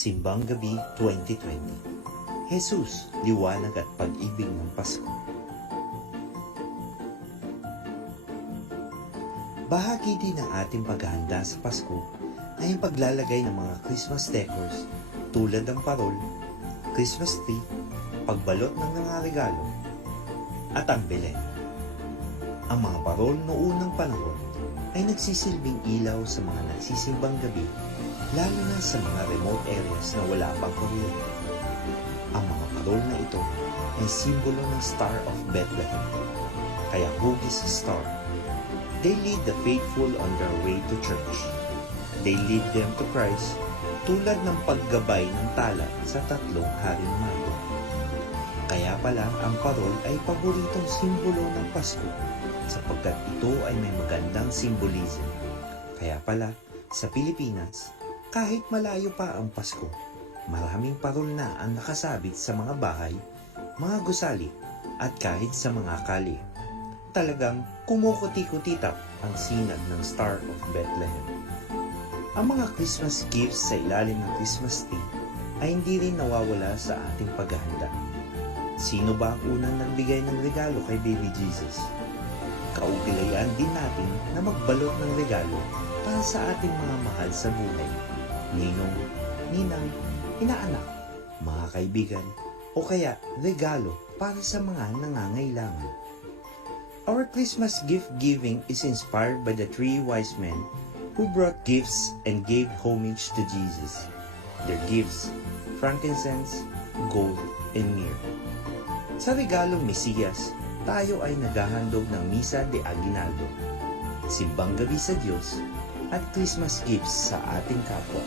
Simbang Gabi 2020. Jesus, liwanag at pag-ibig ng Pasko. Bahagi din ng ating paghahanda sa Pasko ay ang paglalagay ng mga Christmas decors tulad ng parol, Christmas tree, pagbalot ng mga regalo, at ang Belen. Ang mga parol noong unang panahon ay nagsisilbing ilaw sa mga nagsisimbang gabi, lalo na sa mga remote areas na wala pang kuryente. Ang mga parol na ito ay simbolo ng Star of Bethlehem, kaya hugis sa star. They lead the faithful on their way to church. They lead them to Christ, tulad ng paggabay ng tala sa tatlong haring mago. Kaya pala ang parol ay paboritong simbolo ng Pasko, sapagkat ito ay may magandang symbolism. Kaya pala, sa Pilipinas, kahit malayo pa ang Pasko, maraming parol na ang nakasabit sa mga bahay, mga gusali, at kahit sa mga kali. Talagang kumukuti-kutitap ang sinag ng Star of Bethlehem. Ang mga Christmas gifts sa ilalim ng Christmas tree ay hindi rin nawawala sa ating paghahanda. Sino ba ang unang nagbigay ng regalo kay Baby Jesus? Kaugilayan din natin na magbalot ng regalo para sa ating mga mahal sa buhay. Ninong, ninang, inaanak, mga kaibigan, o kaya regalo para sa mga nangangailangan. Our Christmas gift giving is inspired by the three wise men who brought gifts and gave homage to Jesus. Their gifts, frankincense, gold, and myrrh. Sa regalong Mesiyas, tayo ay naghahandog ng Misa de Aguinaldo, simbang gabi sa Diyos, at Christmas gifts sa ating kapwa.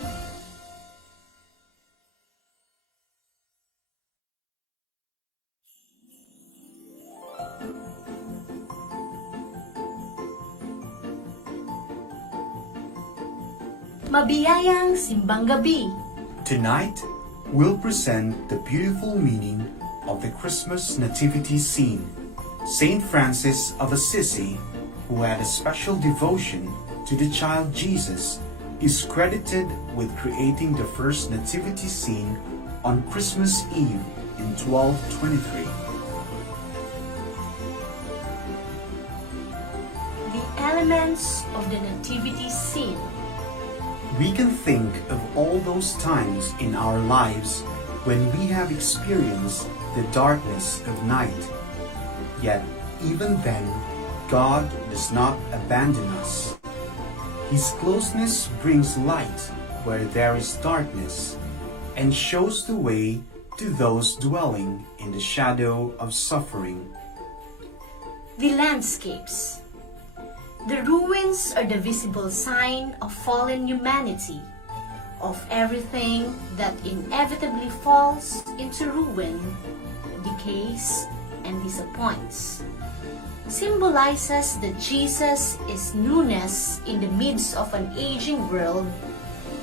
Mabiyayang Simbang Gabi. Tonight, we'll present the beautiful meaning of the Christmas nativity scene. Saint Francis of Assisi, who had a special devotion to the child Jesus, is credited with creating the first nativity scene on Christmas Eve in 1223. The elements of the nativity scene. We can think of all those times in our lives when we have experienced the darkness of night. Yet, even then, God does not abandon us. His closeness brings light where there is darkness and shows the way to those dwelling in the shadow of suffering. The landscapes. The ruins are the visible sign of fallen humanity, of everything that inevitably falls into ruin, decays, and disappoints. Symbolizes that Jesus is newness in the midst of an aging world.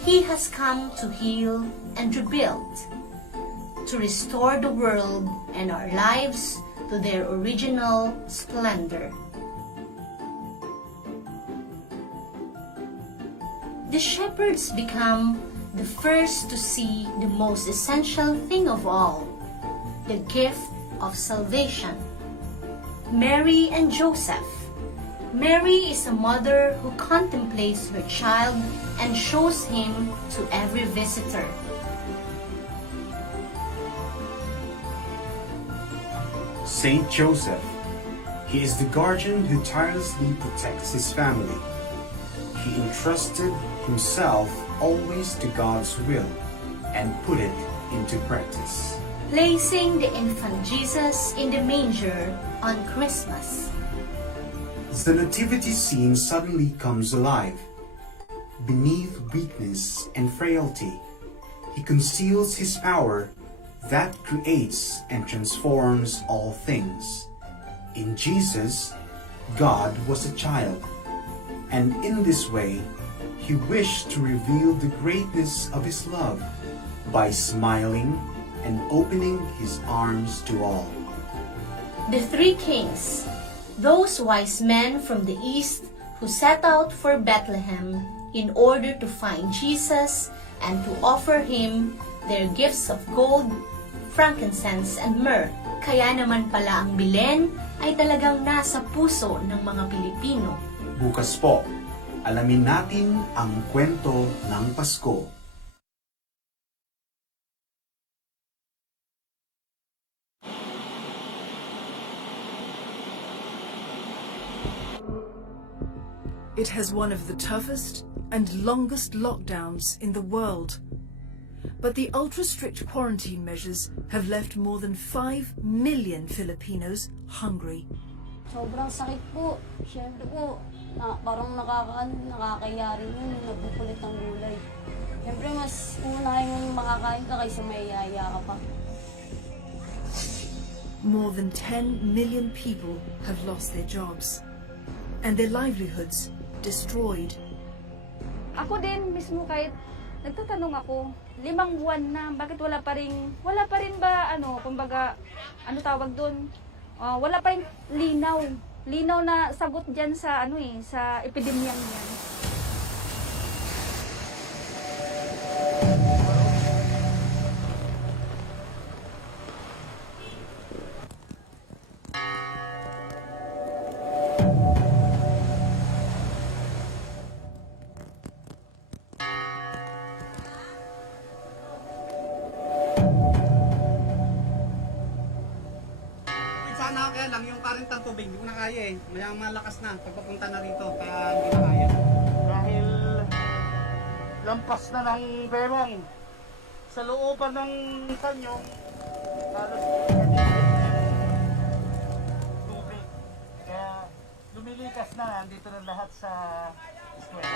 He has come to heal and rebuild, to restore the world and our lives to their original splendor. The shepherds become the first to see the most essential thing of all, the gift of salvation. Mary and Joseph. Mary is a mother who contemplates her child and shows him to every visitor. Saint Joseph. He is the guardian who tirelessly protects his family. He entrusted himself always to God's will and put it into practice. Placing the infant Jesus in the manger on Christmas. The nativity scene suddenly comes alive. Beneath weakness and frailty, he conceals his power that creates and transforms all things. In Jesus, God was a child, and in this way, he wished to reveal the greatness of his love by smiling and opening his arms to all. The three kings, those wise men from the east who set out for Bethlehem in order to find Jesus, and to offer him their gifts of gold, frankincense, and myrrh. Kaya naman pala ang Belen ay talagang nasa puso ng mga Pilipino. Bukas po, alamin natin ang kwento ng Pasko. It has one of the toughest and longest lockdowns in the world. But the ultra-strict quarantine measures have left more than 5 million Filipinos hungry. Sobrang sakit po. Siyempre po, parang nakakayari nun, nagpupulit ng gulay. Siyempre mas unahin yung makakain ka kaysa may yaya ka pa. More than 10 million people have lost their jobs and their livelihoods destroyed. Ako din mismo kahit nagtatanong ako, 5 buwan na, bakit wala pa rin ba, kumbaga, tawag doon, wala pa rin linaw na sagot dyan sa, sa epidemyang yan. Sana kaya lang yung current ng tubig, hindi ko na kaya eh. Mayang malakas na pagpapunta na rito, kaya hindi na kaya. Dahil lampas na ng bewang sa looban ng kanyong halos tubig. Kaya lumilikas na, andito na lahat sa eskwela.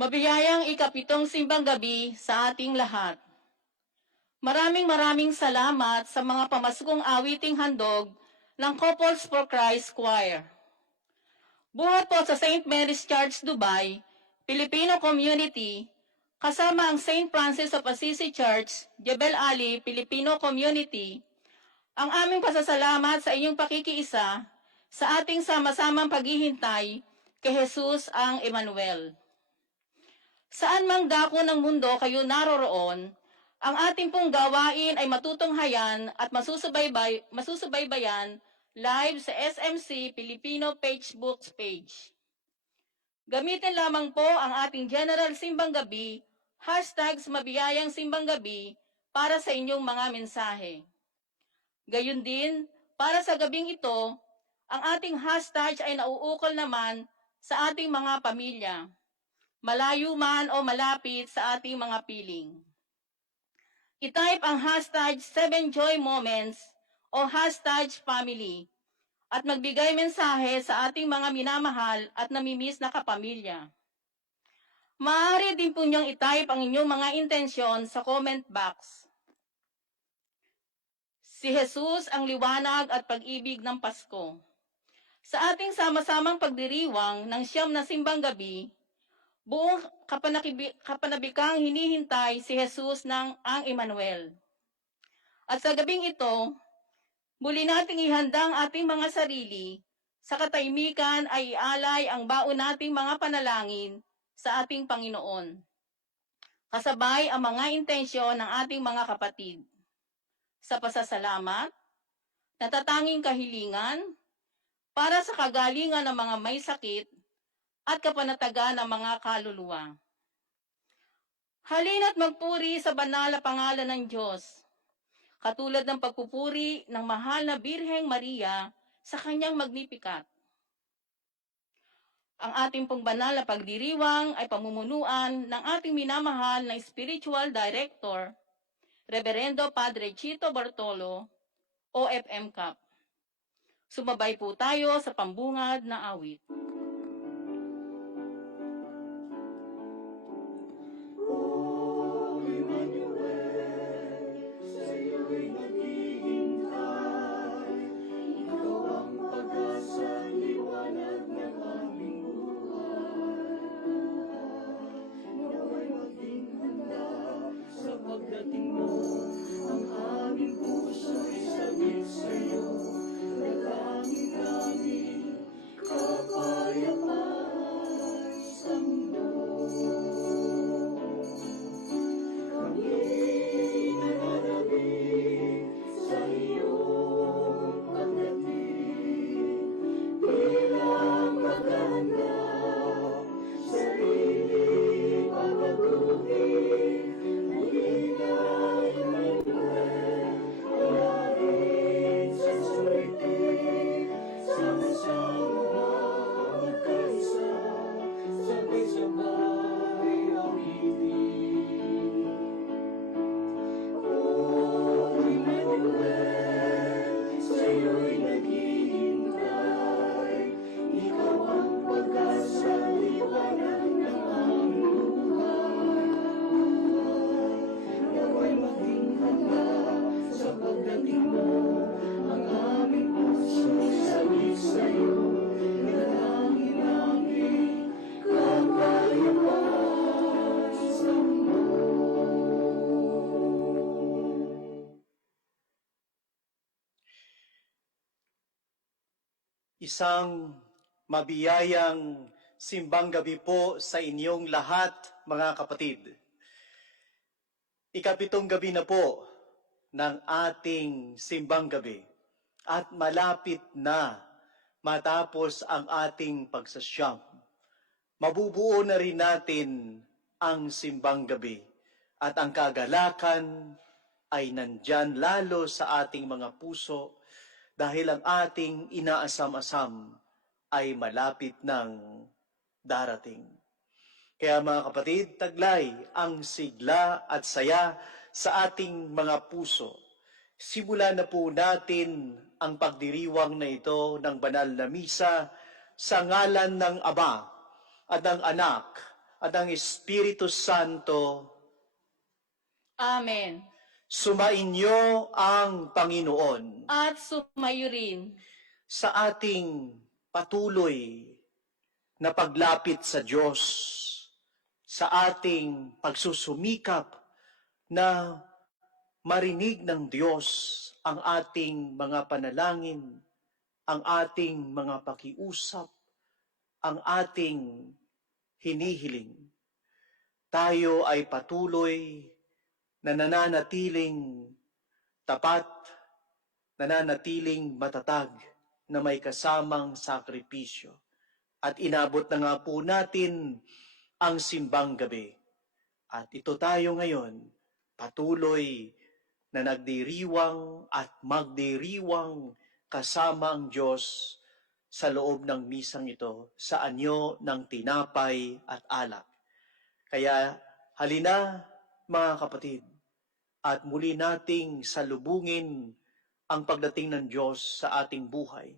Mabiyayang ikapitong simbang gabi sa ating lahat. Maraming salamat sa mga pamaskong awiting handog ng Couples for Christ Choir. Buhat po sa St. Mary's Church, Dubai, Filipino Community, kasama ang St. Francis of Assisi Church, Jebel Ali, Filipino Community, ang aming pasasalamat sa inyong pakikiisa sa ating sama-samang paghihintay kay Jesus ang Emmanuel. Saan mang dako ng mundo kayo naroroon, ang ating pong gawain ay matutunghayan at masusubaybayan live sa SMC Filipino Facebook page. Gamitin lamang po ang ating General Simbang Gabi, #mabiyayang Simbang Gabi para sa inyong mga mensahe. Gayun din, para sa gabing ito, ang ating hashtag ay nauukol naman sa ating mga pamilya, malayo man o malapit sa ating mga piling. I-type ang #7joymoments o #family at magbigay mensahe sa ating mga minamahal at namimiss na kapamilya. Maaari din po niyong i-type ang inyong mga intensyon sa comment box. Si Jesus ang liwanag at pag-ibig ng Pasko. Sa ating sama-samang pagdiriwang ng 9 na simbang gabi, buong kapanabikang hinihintay si Jesus ng ang Emmanuel. At sa gabing ito, muli nating ihanda ang ating mga sarili, sa katahimikan ay ialay ang baon nating mga panalangin sa ating Panginoon. Kasabay ang mga intensyon ng ating mga kapatid. Sa pasasalamat, natatanging kahilingan, para sa kagalingan ng mga may sakit, at kapanatagan ng mga kaluluwa. Halina't magpuri sa banal na pangalan ng Diyos, katulad ng pagpupuri ng mahal na Birheng Maria sa kanyang Magnificat. Ang ating pong banal na pagdiriwang ay pamumunuan ng ating minamahal na Spiritual Director, Reverendo Padre Chito Bartolo, OFM Cap. Sumabay po tayo sa pambungad na awit. Isang mabiyayang simbang gabi po sa inyong lahat, mga kapatid. Ikapitong gabi na po ng ating simbang gabi at malapit na matapos ang ating pagsasyam. Mabubuo na rin natin ang simbang gabi at ang kagalakan ay nandyan lalo sa ating mga puso dahil ang ating inaasam-asam ay malapit ng darating. Kaya mga kapatid, taglay ang sigla at saya sa ating mga puso. Simulan na po natin ang pagdiriwang na ito ng banal na misa sa ngalan ng Ama at ng Anak at ang Espiritu Santo. Amen. Sumainyo ang Panginoon At sumayo rin. sa ating patuloy na paglapit sa Diyos, sa ating pagsusumikap na marinig ng Diyos ang ating mga panalangin, ang ating mga pakiusap, ang ating hinihiling. Tayo ay patuloy na nananatiling tapat, nananatiling matatag na may kasamang sakripisyo. At inabot na nga po natin ang simbang gabi. At ito tayo ngayon, patuloy na nagdiriwang at magdiriwang kasama ang Diyos sa loob ng misang ito, sa anyo ng tinapay at alak. Kaya halina mga kapatid, at muli nating salubungin ang pagdating ng Diyos sa ating buhay.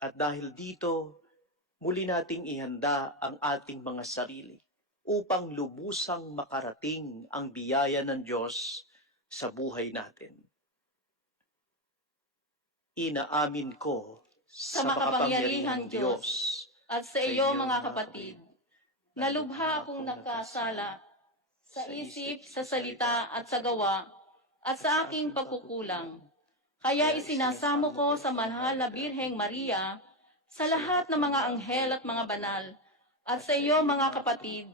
At dahil dito, muli nating ihanda ang ating mga sarili upang lubusang makarating ang biyaya ng Diyos sa buhay natin. Inaamin ko Sa makapangyarihang Diyos at sa iyo mga kapatid, na lubha akong nakasala sa isip, sa salita at sa gawa, at sa aking pagkukulang. Kaya isinasamo ko sa mahal na Birheng Maria, sa lahat ng mga anghel at mga banal, at sa iyo mga kapatid,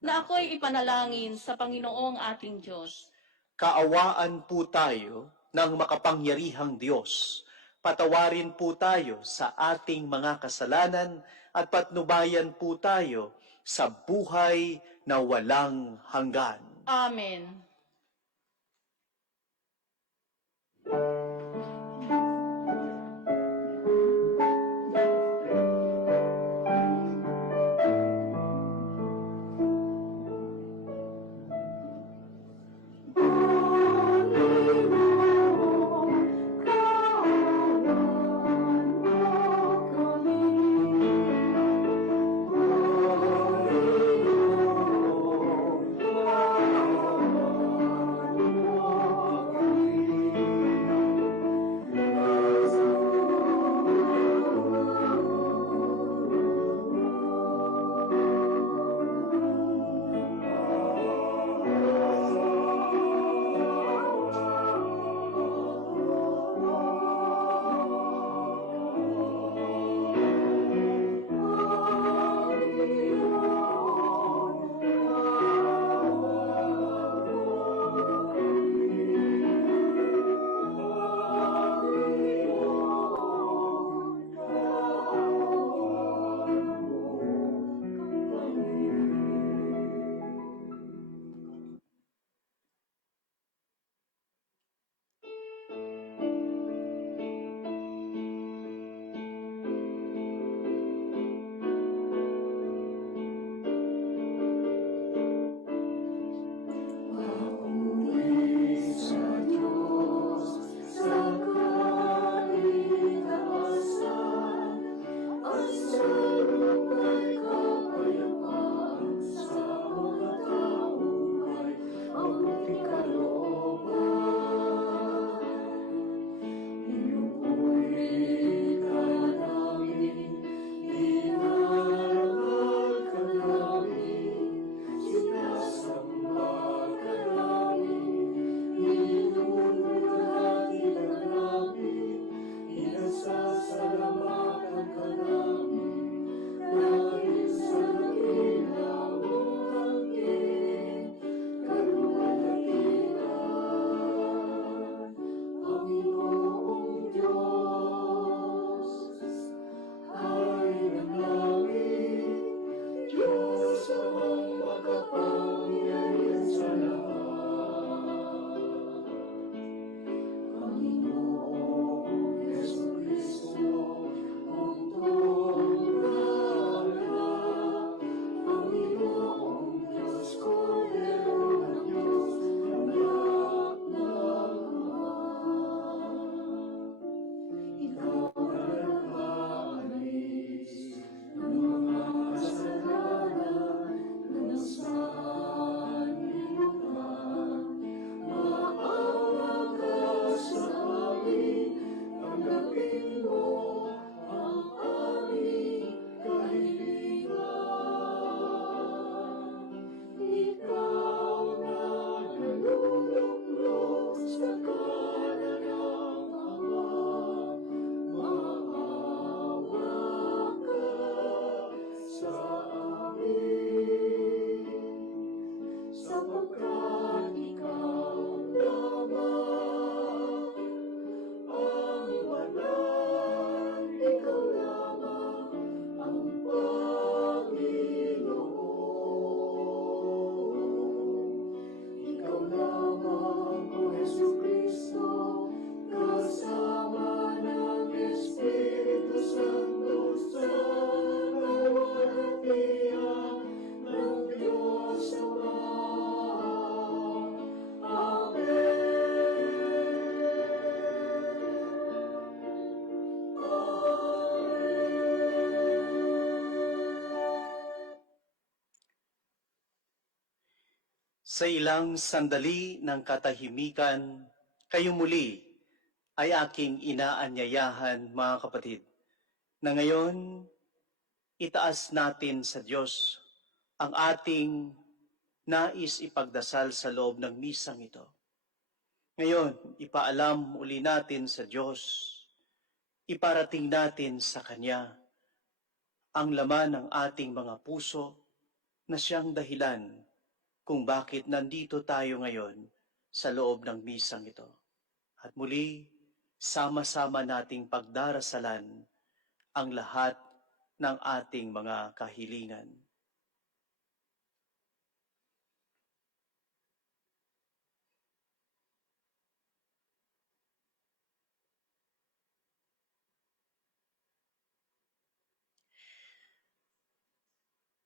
na ako'y ipanalangin sa Panginoong ating Diyos. Kaawaan po tayo ng makapangyarihang Diyos. Patawarin po tayo sa ating mga kasalanan at patnubayan po tayo sa buhay na walang hanggan. Amen. Sa ilang sandali ng katahimikan, kayo muli ay aking inaanyayahan, mga kapatid, na ngayon itaas natin sa Diyos ang ating nais ipagdasal sa loob ng misang ito. Ngayon, ipaalam uli natin sa Diyos, iparating natin sa Kanya ang laman ng ating mga puso na siyang dahilan kung bakit nandito tayo ngayon sa loob ng misang ito. At muli, sama-sama nating pagdarasalan ang lahat ng ating mga kahilingan.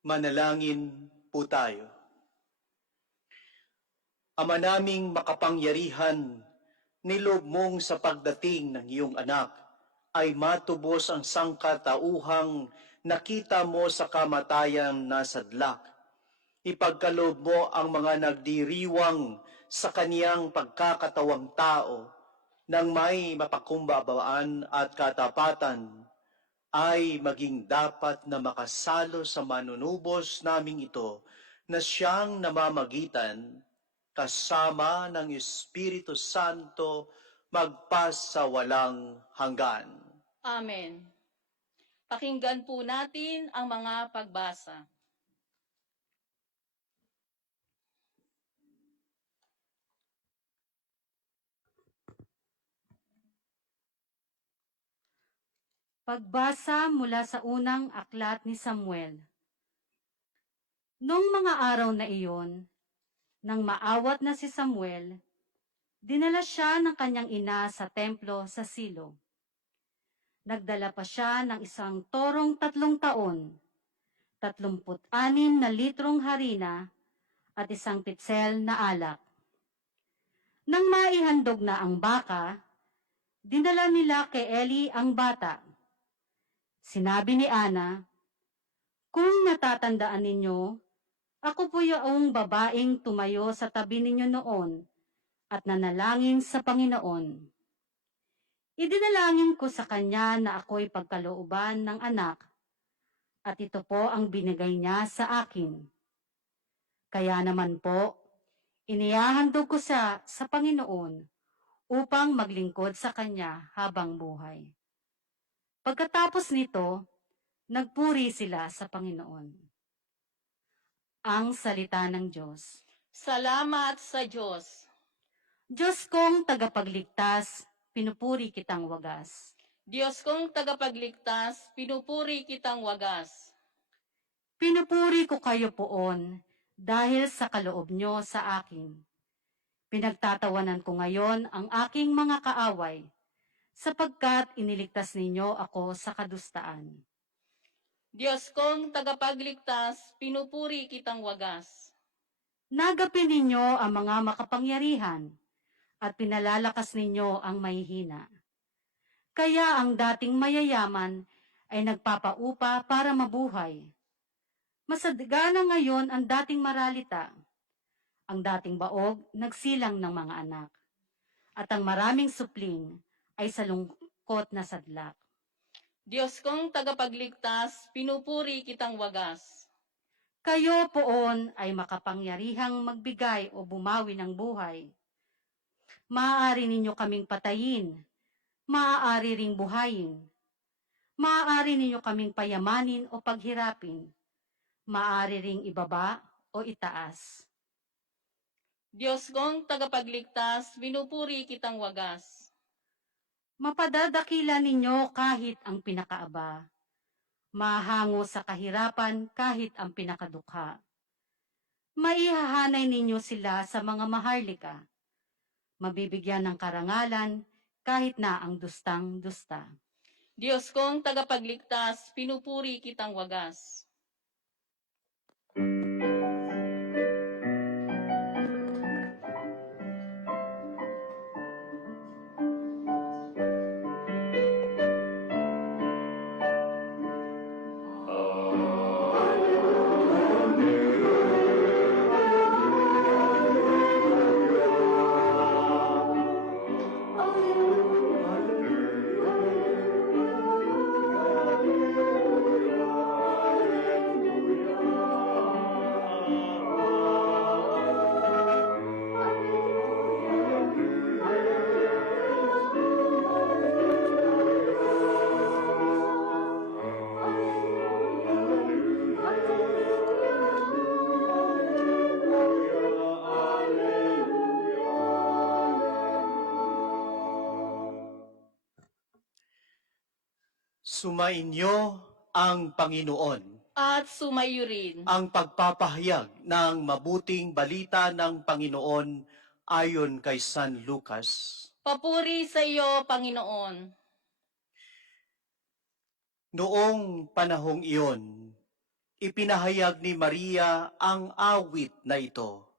Manalangin po tayo. Ama naming makapangyarihan, nilob mong sa pagdating ng iyong anak ay matubos ang sangkatauhang nakita mo sa kamatayan na sadlak. Ipagkaloob mo ang mga nagdiriwang sa kaniyang pagkakatawang tao nang may mapakumbabaan at katapatan ay maging dapat na makasalo sa manunubos naming ito na siyang namamagitan kasama ng Espiritu Santo magpasawalang hanggan. Amen. Pakinggan po natin ang mga pagbasa. Pagbasa mula sa unang aklat ni Samuel. Noong mga araw na iyon, nang maawat na si Samuel, dinala siya ng kanyang ina sa templo sa Silo. Nagdala pa siya ng isang torong 3 taon, 36 na litrong harina at isang pitsel na alak. Nang maihandog na ang baka, dinala nila kay Eli ang bata. Sinabi ni Ana, "Kung natatandaan ninyo, ako po yung babaeng tumayo sa tabi ninyo noon at nanalangin sa Panginoon. Idinalangin ko sa kanya na ako'y pagkalooban ng anak, at ito po ang binigay niya sa akin. Kaya naman po, inihahandog ko sa Panginoon upang maglingkod sa kanya habang buhay." Pagkatapos nito, nagpuri sila sa Panginoon. Ang salita ng Diyos. Salamat sa Diyos. Diyos kong tagapagligtas, pinupuri kitang wagas. Diyos kong tagapagligtas, pinupuri kitang wagas. Pinupuri ko kayo poon dahil sa kaloob nyo sa akin. Pinagtatawanan ko ngayon ang aking mga kaaway, sapagkat iniligtas ninyo ako sa kadustaan. Diyos kong tagapagligtas, pinupuri kitang wagas. Nagapin ninyo ang mga makapangyarihan at pinalalakas ninyo ang mahihina. Kaya ang dating mayayaman ay nagpapaupa para mabuhay. Masadgana ngayon ang dating maralita. Ang dating baog nagsilang ng mga anak. At ang maraming supling ay salungkot na sadlak. Diyos kong tagapagligtas, pinupuri kitang wagas. Kayo poon ay makapangyarihang magbigay o bumawi ng buhay. Maaari ninyo kaming patayin, maaari ring buhayin. Maaari ninyo kaming payamanin o paghirapin, maaari ring ibaba o itaas. Diyos kong tagapagligtas, pinupuri kitang wagas. Mapadadakila ninyo kahit ang pinakaaba. Mahango sa kahirapan kahit ang pinakadukha. Maihahanay ninyo sila sa mga maharlika. Mabibigyan ng karangalan kahit na ang dustang-dusta. Diyos kong tagapagligtas, pinupuri kitang wagas. Sumainyo ang Panginoon. At sumayo rin. Ang pagpapahayag ng mabuting balita ng Panginoon ayon kay San Lucas. Papuri sa iyo, Panginoon. Noong panahong iyon, ipinahayag ni Maria ang awit na ito.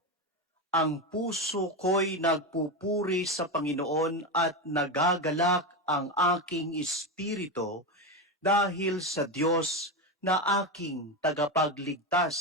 Ang puso ko'y nagpupuri sa Panginoon at nagagalak ang aking espiritu dahil sa Diyos na aking tagapagligtas,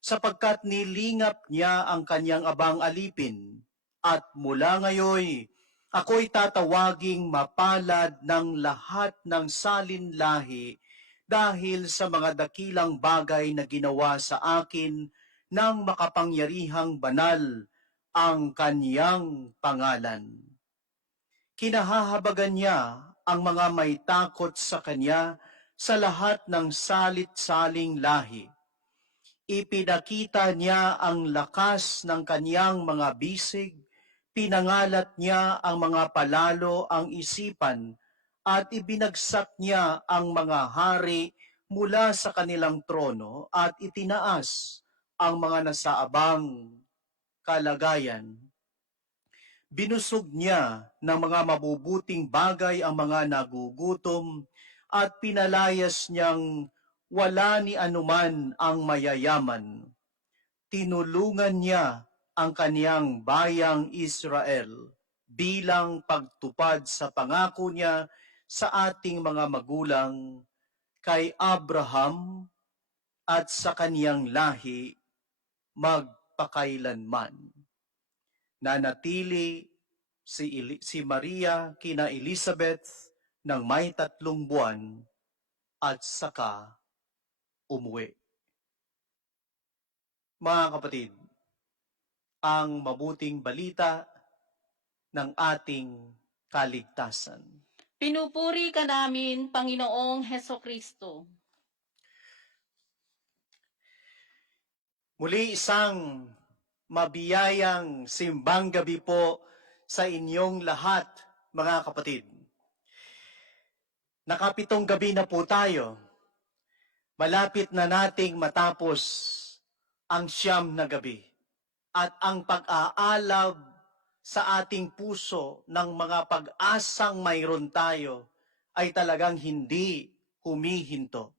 sapagkat nilingap niya ang kanyang abang alipin, at mula ngayon ako'y tatawaging mapalad ng lahat ng salinlahi dahil sa mga dakilang bagay na ginawa sa akin ng makapangyarihang banal ang kanyang pangalan. Kinahahabagan niya ang mga may takot sa kanya sa lahat ng salit-saling lahi. Ipinakita niya ang lakas ng kanyang mga bisig, pinangalat niya ang mga palalo ang isipan, at ibinagsak niya ang mga hari mula sa kanilang trono at itinaas ang mga nasaabang kalagayan. Binusog niya ng mga mabubuting bagay ang mga nagugutom at pinalayas niyang wala ni anuman ang mayayaman. Tinulungan niya ang kaniyang bayang Israel bilang pagtupad sa pangako niya sa ating mga magulang kay Abraham at sa kaniyang lahi magpakailanman. Nanatili si Maria kina Elizabeth ng may 3 buwan at saka umuwi. Mga kapatid, ang mabuting balita ng ating kaligtasan. Pinupuri ka namin, Panginoong Hesukristo. Muli isang mabiyayang simbang gabi po sa inyong lahat, mga kapatid. Nakapitong gabi na po tayo. Malapit na nating matapos ang 9 na gabi. At ang pag-aalab sa ating puso ng mga pag-asang mayroon tayo ay talagang hindi humihinto.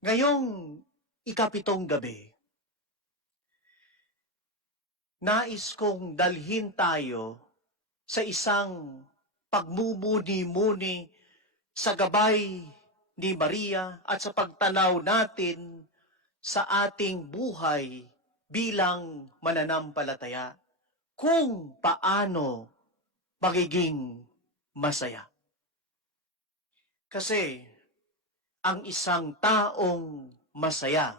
Ngayong 7 gabi, nais kong dalhin tayo sa isang pagmumuni-muni sa gabay ni Maria at sa pagtanaw natin sa ating buhay bilang mananampalataya kung paano magiging masaya. Kasi ang isang taong masaya,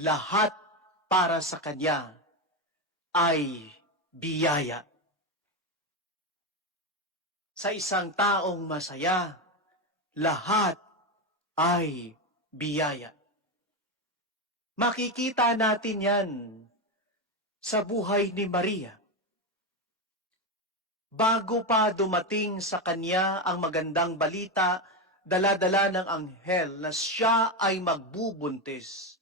lahat para sa kanya ay biyaya. Sa isang taong masaya, lahat ay biyaya. Makikita natin yan sa buhay ni Maria. Bago pa dumating sa kanya ang magandang balita, dala-dala ng anghel na siya ay magbubuntis,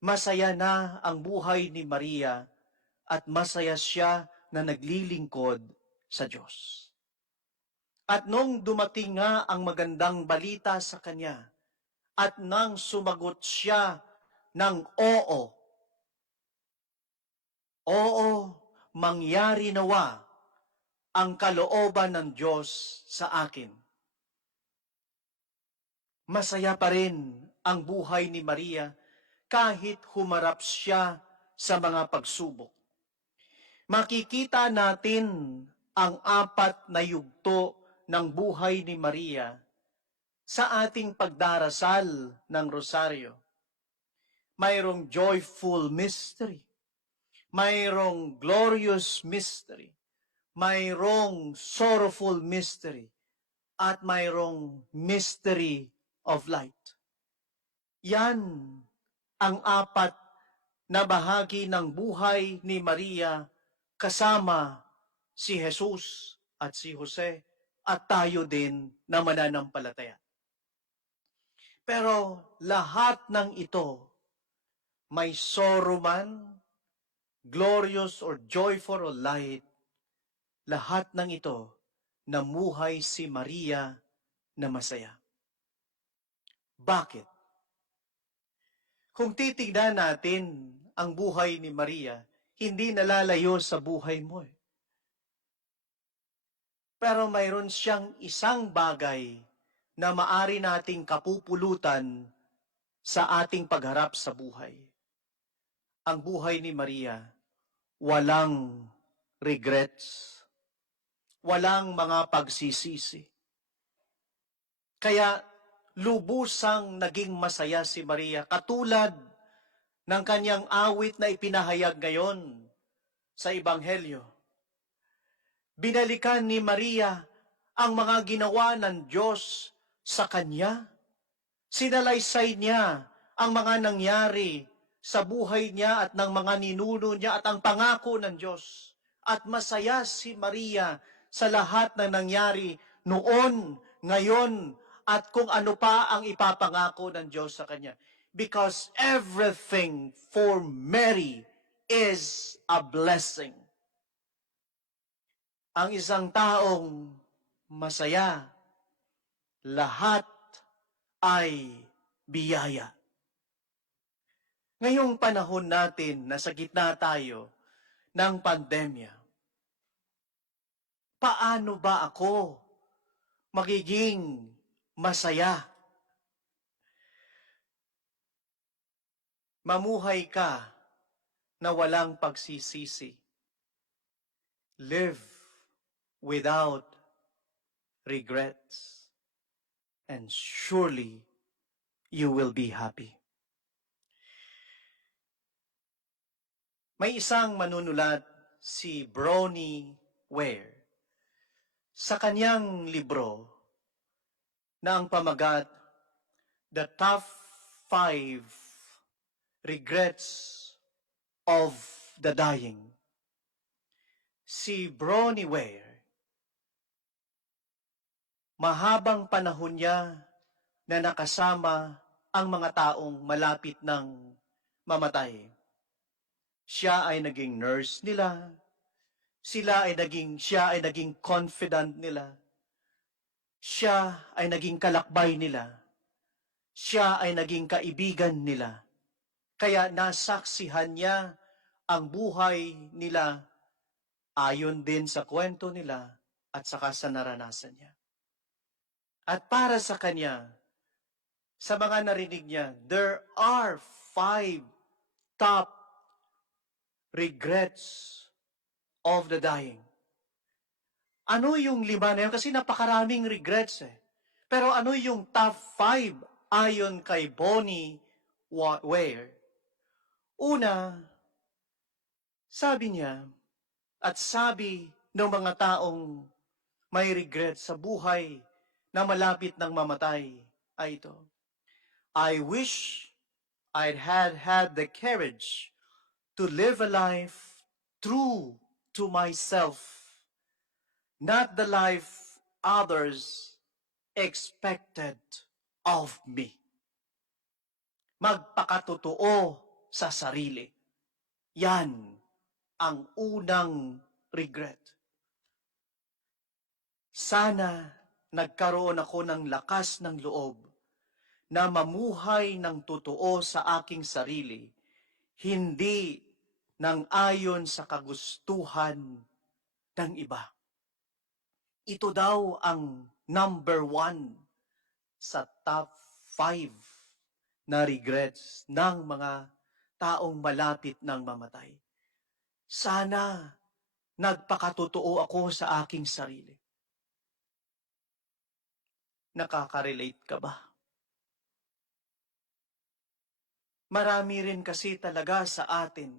masaya na ang buhay ni Maria at masaya siya na naglilingkod sa Diyos. At nung dumating nga ang magandang balita sa kanya, at nang sumagot siya ng oo, mangyari nawa ang kalooban ng Diyos sa akin. Masaya pa rin ang buhay ni Maria kahit humarap siya sa mga pagsubok. Makikita natin ang 4 na yugto ng buhay ni Maria sa ating pagdarasal ng rosaryo. Mayroong joyful mystery, mayroong glorious mystery, mayroong sorrowful mystery, at mayroong mystery of light. Yan ang 4 na bahagi ng buhay ni Maria kasama si Jesus at si Jose at tayo din na mananampalataya. Pero lahat ng ito, may sorrow man, glorious or joyful or light, lahat ng ito, namuhay si Maria na masaya. Bakit? Kung titignan natin ang buhay ni Maria, hindi nalalayo sa buhay mo. Pero mayroon siyang isang bagay na maari nating kapupulutan sa ating pagharap sa buhay. Ang buhay ni Maria, walang regrets, walang mga pagsisisi. Kaya lubusang naging masaya si Maria, katulad ng kanyang awit na ipinahayag ngayon sa Ebanghelyo. Binalikan ni Maria ang mga ginawa ng Diyos sa kanya. Sinalaysay niya ang mga nangyari sa buhay niya at ng mga ninuno niya at ang pangako ng Diyos. At masaya si Maria sa lahat na nangyari noon, ngayon, at kung ano pa ang ipapangako ng Diyos sa kanya. Because everything for Mary is a blessing. Ang isang taong masaya, lahat ay biyaya. Ngayong panahon natin, nasa gitna tayo ng pandemya, paano ba ako magiging masaya? Mamuhay ka na walang pagsisisi. Live without regrets. And surely you will be happy. May isang manunulat, si Bronnie Ware, sa kanyang libro na ang pamagat, The Top 5 Regrets of the Dying. Si Bronnie Ware, mahabang panahon niya na nakasama ang mga taong malapit ng mamatay. Siya ay naging nurse nila, siya ay naging confidant nila, siya ay naging kalakbay nila, siya ay naging kaibigan nila. Kaya nasaksihan niya ang buhay nila ayon din sa kwento nila at saka sa naranasan niya. At para sa kanya, sa mga narinig niya, there are 5 top regrets of the dying. Ano yung 5 na yun? Kasi napakaraming regrets eh. Pero ano yung top 5 ayon kay Bronnie Ware? Una, sabi niya, at sabi ng mga taong may regret sa buhay na malapit ng mamatay ay ito. I wish I'd had the courage to live a life true to myself, not the life others expected of me. Magpakatotoo sa sarili. Yan ang unang regret. Sana nagkaroon ako ng lakas ng loob na mamuhay ng totoo sa aking sarili, hindi nang ayon sa kagustuhan ng iba. Ito daw ang number 1 sa top 5 na regrets ng mga taong malapit ng mamatay. Sana nagpakatotoo ako sa aking sarili. Nakaka-relate ka ba? Marami rin kasi talaga sa atin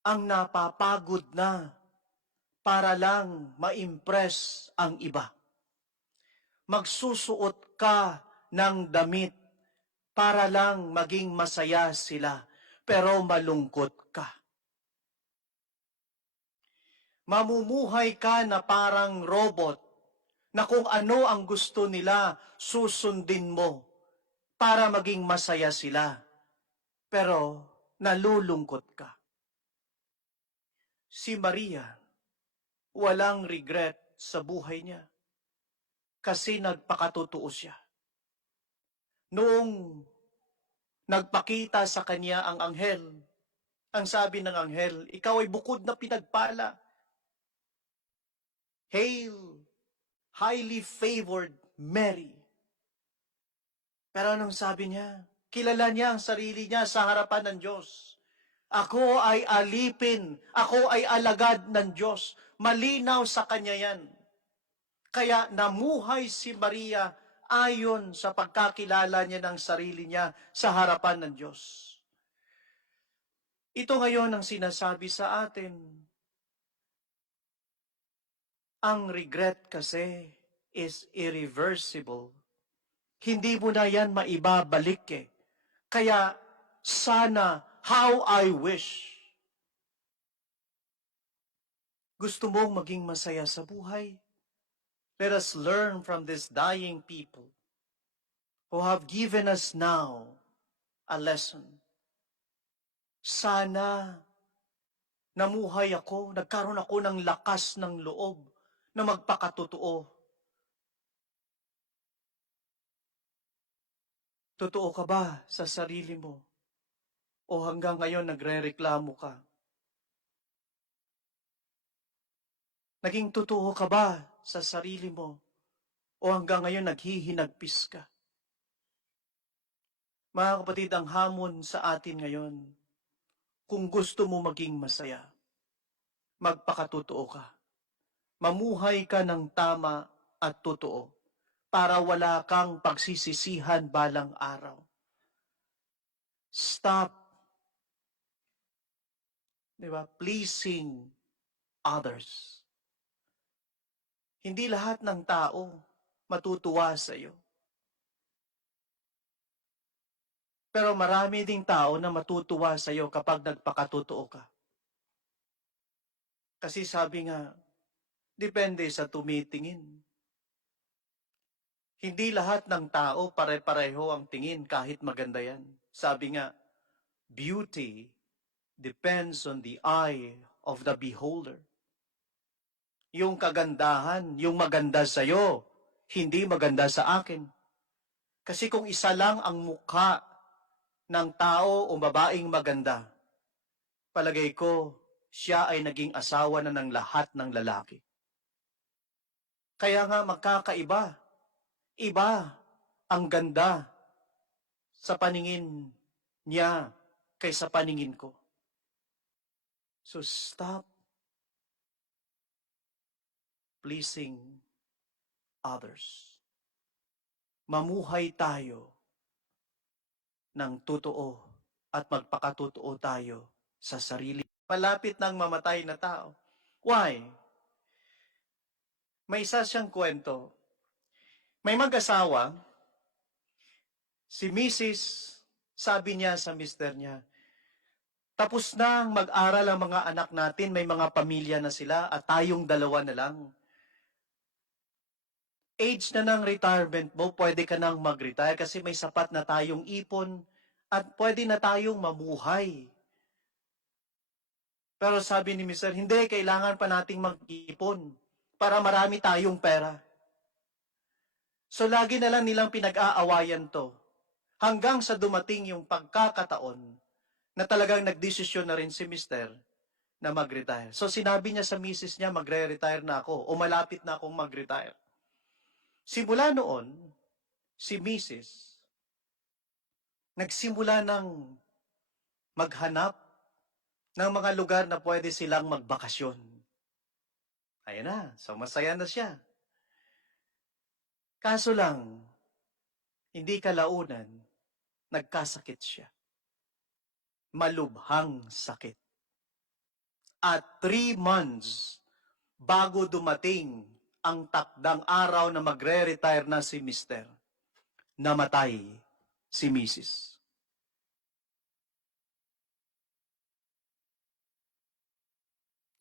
ang napapagod na para lang ma-impress ang iba. Magsusuot ka ng damit para lang maging masaya sila, pero malungkot ka. Mamumuhay ka na parang robot na kung ano ang gusto nila, susundin mo para maging masaya sila. Pero nalulungkot ka. Si Maria, walang regret sa buhay niya kasi nagpakatotoo siya. Noong nagpakita sa kanya ang anghel, ang sabi ng anghel, ikaw ay bukod na pinagpala. Hail, highly favored Mary. Pero anong sabi niya? Kilala niya ang sarili niya sa harapan ng Diyos. Ako ay alipin, ako ay alagad ng Diyos. Malinaw sa kanya yan. Kaya namuhay si Maria ayon sa pagkakilala niya ng sarili niya sa harapan ng Diyos. Ito ngayon ang sinasabi sa atin. Ang regret kasi is irreversible. Hindi mo na yan maibabalik eh. Kaya sana, how I wish. Gusto mong maging masaya sa buhay? Let us learn from these dying people who have given us now a lesson. Sana namuhay ako, nagkaroon ako ng lakas ng loob na magpakatotoo. Totoo ka ba sa sarili mo? O hanggang ngayon nagrereklamo ka? Naging totoo ka ba sa sarili mo? O hanggang ngayon naghihinagpis ka? Mga kapatid, ang hamon sa atin ngayon, kung gusto mo maging masaya, magpakatotoo ka. Mamuhay ka ng tama at totoo para wala kang pagsisisihan balang araw. Stop, pleasing others. Hindi lahat ng tao matutuwa sa iyo. Pero marami ding tao na matutuwa sa iyo kapag nagpakatotoo ka. Kasi sabi nga, depende sa tumitingin. Hindi lahat ng tao pare-pareho ang tingin kahit maganda yan. Sabi nga, beauty depends on the eye of the beholder. Yung kagandahan, yung maganda sa'yo, hindi maganda sa akin. Kasi kung isa lang ang mukha ng tao o babaeng maganda, palagay ko, siya ay naging asawa na ng lahat ng lalaki. Kaya nga magkakaiba. Iba ang ganda sa paningin niya kaysa paningin ko. So stop pleasing others. Mamuhay tayo ng totoo at magpakatotoo tayo sa sarili. Malapit ng mamatay na tao. Why? May isa siyang kwento. May mag-asawa, si Mrs., sabi niya sa mister niya, tapos na mag-aral ang mga anak natin, may mga pamilya na sila, at tayong dalawa na lang. Age na ng retirement mo, pwede ka nang mag-retire kasi may sapat na tayong ipon at pwede na tayong mamuhay. Pero sabi ni Mr., hindi, kailangan pa nating mag-ipon para marami tayong pera. So lagi na lang nilang pinag-aawayan to hanggang sa dumating yung pagkakataon na talagang nagdesisyon na rin si Mr. na mag-retire. So sinabi niya sa misis niya, magre-retire na ako o malapit na akong mag-retire. Simula noon, si Mrs. nagsimula ng maghanap ng mga lugar na pwede silang magbakasyon. Ayan na, so masaya na siya. Kaso lang, hindi kalaunan, nagkasakit siya. Malubhang sakit. At 3 months bago dumating ang takdang araw na magre-retire na si Mr., namatay si Mrs.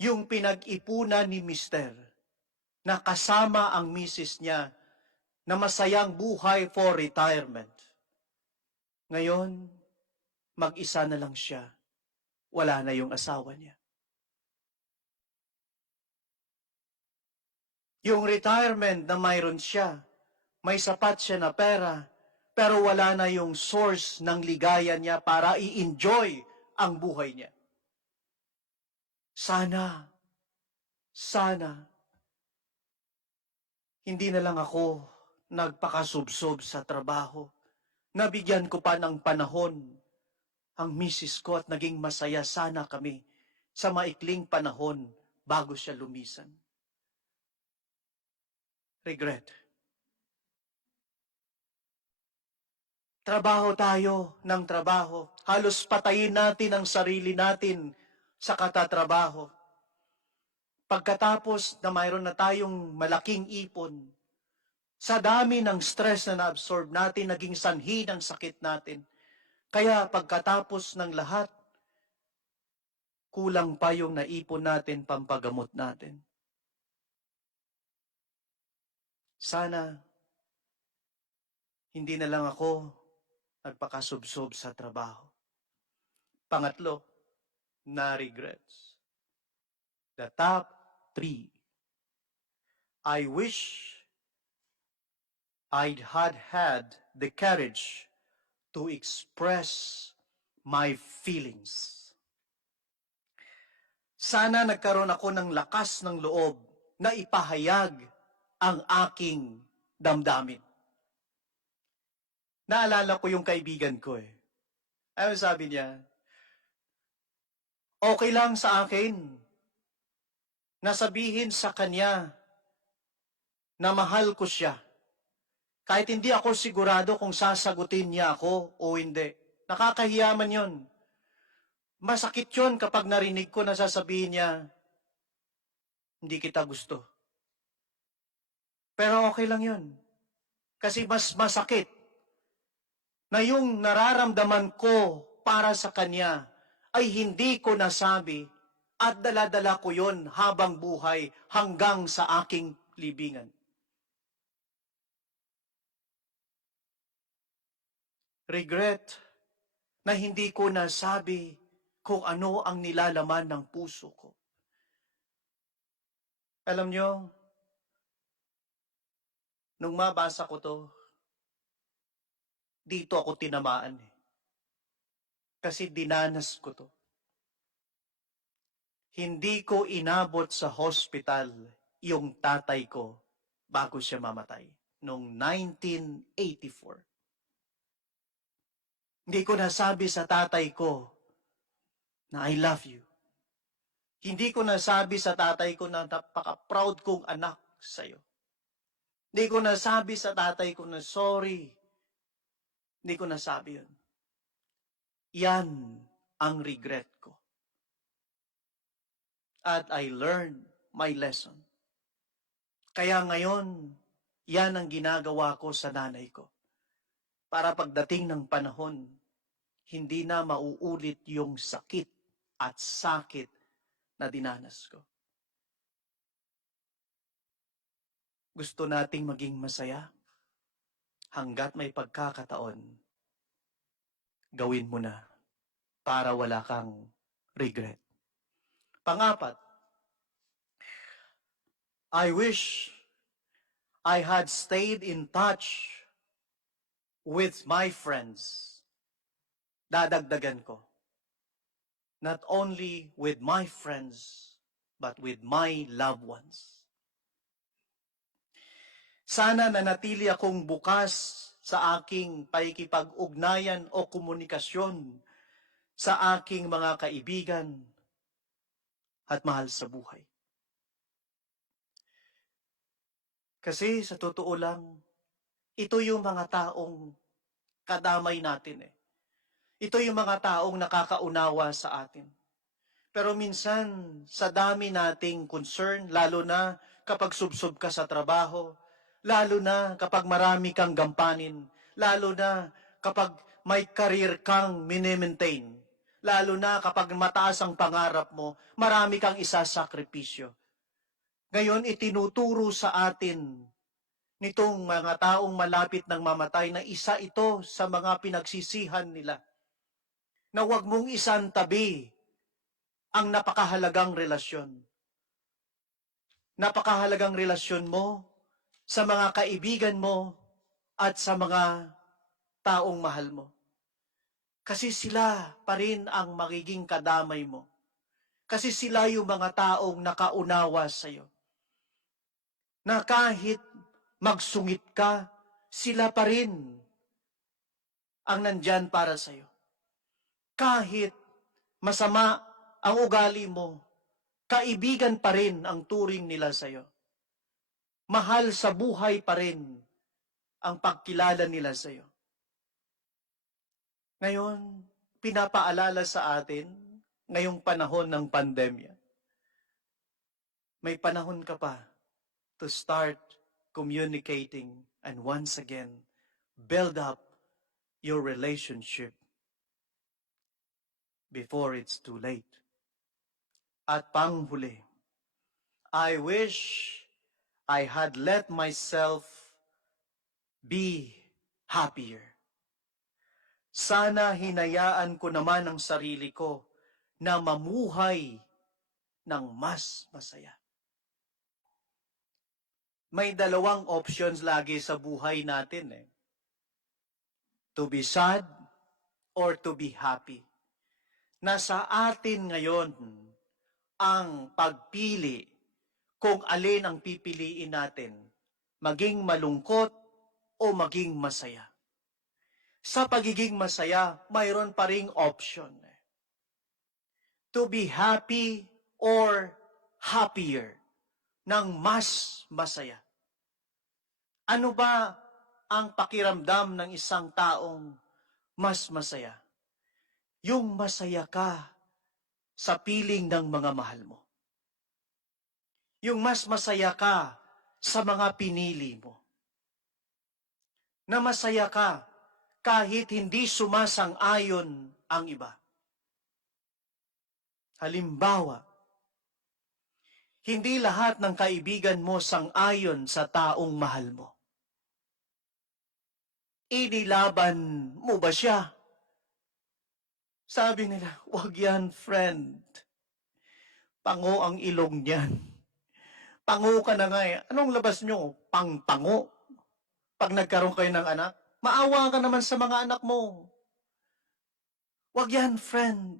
Yung pinag-ipunan ni Mr. na kasama ang misis niya na masayang buhay for retirement. Ngayon, mag-isa na lang siya. Wala na yung asawa niya. Yung retirement na mayroon siya, may sapat siya na pera, pero wala na yung source ng ligaya niya para i-enjoy ang buhay niya. Sana, hindi na lang ako nagpakasubsob sa trabaho. Nabigyan ko pa ng panahon ang misis ko at naging masaya sana kami sa maikling panahon bago siya lumisan. Regret. Trabaho tayo ng trabaho. Halos patayin natin ang sarili natin sa katatrabaho. Pagkatapos na mayroon na tayong malaking ipon, sa dami ng stress na na-absorb natin, naging sanhi ng sakit natin. Kaya pagkatapos ng lahat, kulang pa yung naipon natin, pampagamot natin. Sana, hindi na lang ako nagpakasubsob sa trabaho. Pangatlo, na regrets. The top 3. I wish I'd had the courage to express my feelings. Sana nagkaroon ako ng lakas ng loob na ipahayag ang aking damdamin. Naalala ko yung kaibigan ko eh. Ano sabi niya? Okay lang sa akin na sabihin sa kanya na mahal ko siya. Kahit hindi ako sigurado kung sasagutin niya ako o hindi. Nakakahiyaman yon. Masakit yon kapag narinig ko na sasabihin niya, hindi kita gusto. Pero okay lang yon. Kasi mas masakit na yung nararamdaman ko para sa kanya ay hindi ko nasabi at dala-dala ko yon habang buhay hanggang sa aking libingan. Regret na hindi ko nasabi kung ano ang nilalaman ng puso ko. Alam nyo, nung mabasa ko to, dito ako tinamaan eh. Kasi dinanas ko to. Hindi ko inabot sa hospital yung tatay ko bago siya mamatay. Noong 1984. Hindi ko nasabi sa tatay ko na I love you. Hindi ko nasabi sa tatay ko na napaka-proud kong anak sa'yo. Hindi ko nasabi sa tatay ko na sorry. Hindi ko nasabi yun. Yan ang regret ko. At I learned my lesson. Kaya ngayon, yan ang ginagawa ko sa nanay ko. Para pagdating ng panahon, hindi na mauulit yung sakit at sakit na dinanas ko. Gusto nating maging masaya? Hanggat may pagkakataon, gawin mo na para wala kang regret. Pangapat, I wish I had stayed in touch with my friends. Dadagdagan ko. Not only with my friends, but with my loved ones. Sana nanatili akong bukas sa aking paikipag-ugnayan o komunikasyon sa aking mga kaibigan at mahal sa buhay. Kasi sa totoo lang, ito yung mga taong kadamay natin eh. Ito yung mga taong nakakaunawa sa atin. Pero minsan, sa dami nating concern, lalo na kapag subsob ka sa trabaho, lalo na kapag marami kang gampanin, lalo na kapag may career kang mini-maintain, lalo na kapag mataas ang pangarap mo, marami kang isasakripisyo. Ngayon, itinuturo sa atin nitong mga taong malapit ng mamatay na isa ito sa mga pinagsisihan nila. Na huwag mong isantabi ang napakahalagang relasyon. Napakahalagang relasyon mo sa mga kaibigan mo at sa mga taong mahal mo. Kasi sila pa rin ang magiging kadamay mo. Kasi sila yung mga taong nakaunawa sa iyo. Na kahit magsungit ka, sila pa rin ang nandyan para sa iyo. Kahit masama ang ugali mo, kaibigan pa rin ang turing nila sa iyo. Mahal sa buhay pa rin ang pagkilala nila sa iyo. Ngayon, pinapaalala sa atin, ngayong panahon ng pandemya, may panahon ka pa to start communicating and once again, build up your relationship before it's too late. At panghuli, I wish I had let myself be happier. Sana hinayaan ko naman ang sarili ko na mamuhay ng mas masaya. May dalawang options lagi sa buhay natin eh. To be sad or to be happy. Nasa atin ngayon ang pagpili kung alin ang pipiliin natin, maging malungkot o maging masaya. Sa pagiging masaya, mayroon pa ring option. To be happy or happier, ng mas masaya. Ano ba ang pakiramdam ng isang taong mas masaya? Yung masaya ka sa piling ng mga mahal mo. Yung mas masaya ka sa mga pinili mo. Na masaya ka kahit hindi sumasang-ayon ang iba. Halimbawa, hindi lahat ng kaibigan mo sang-ayon sa taong mahal mo. Inilaban mo ba siya? Sabi nila, wag yan, friend. Pango ang ilong niyan. Pango ka na nga eh. Anong labas nyo? Pangpango. Pag nagkaroon kayo ng anak, maawa ka naman sa mga anak mo. Wag yan, friend.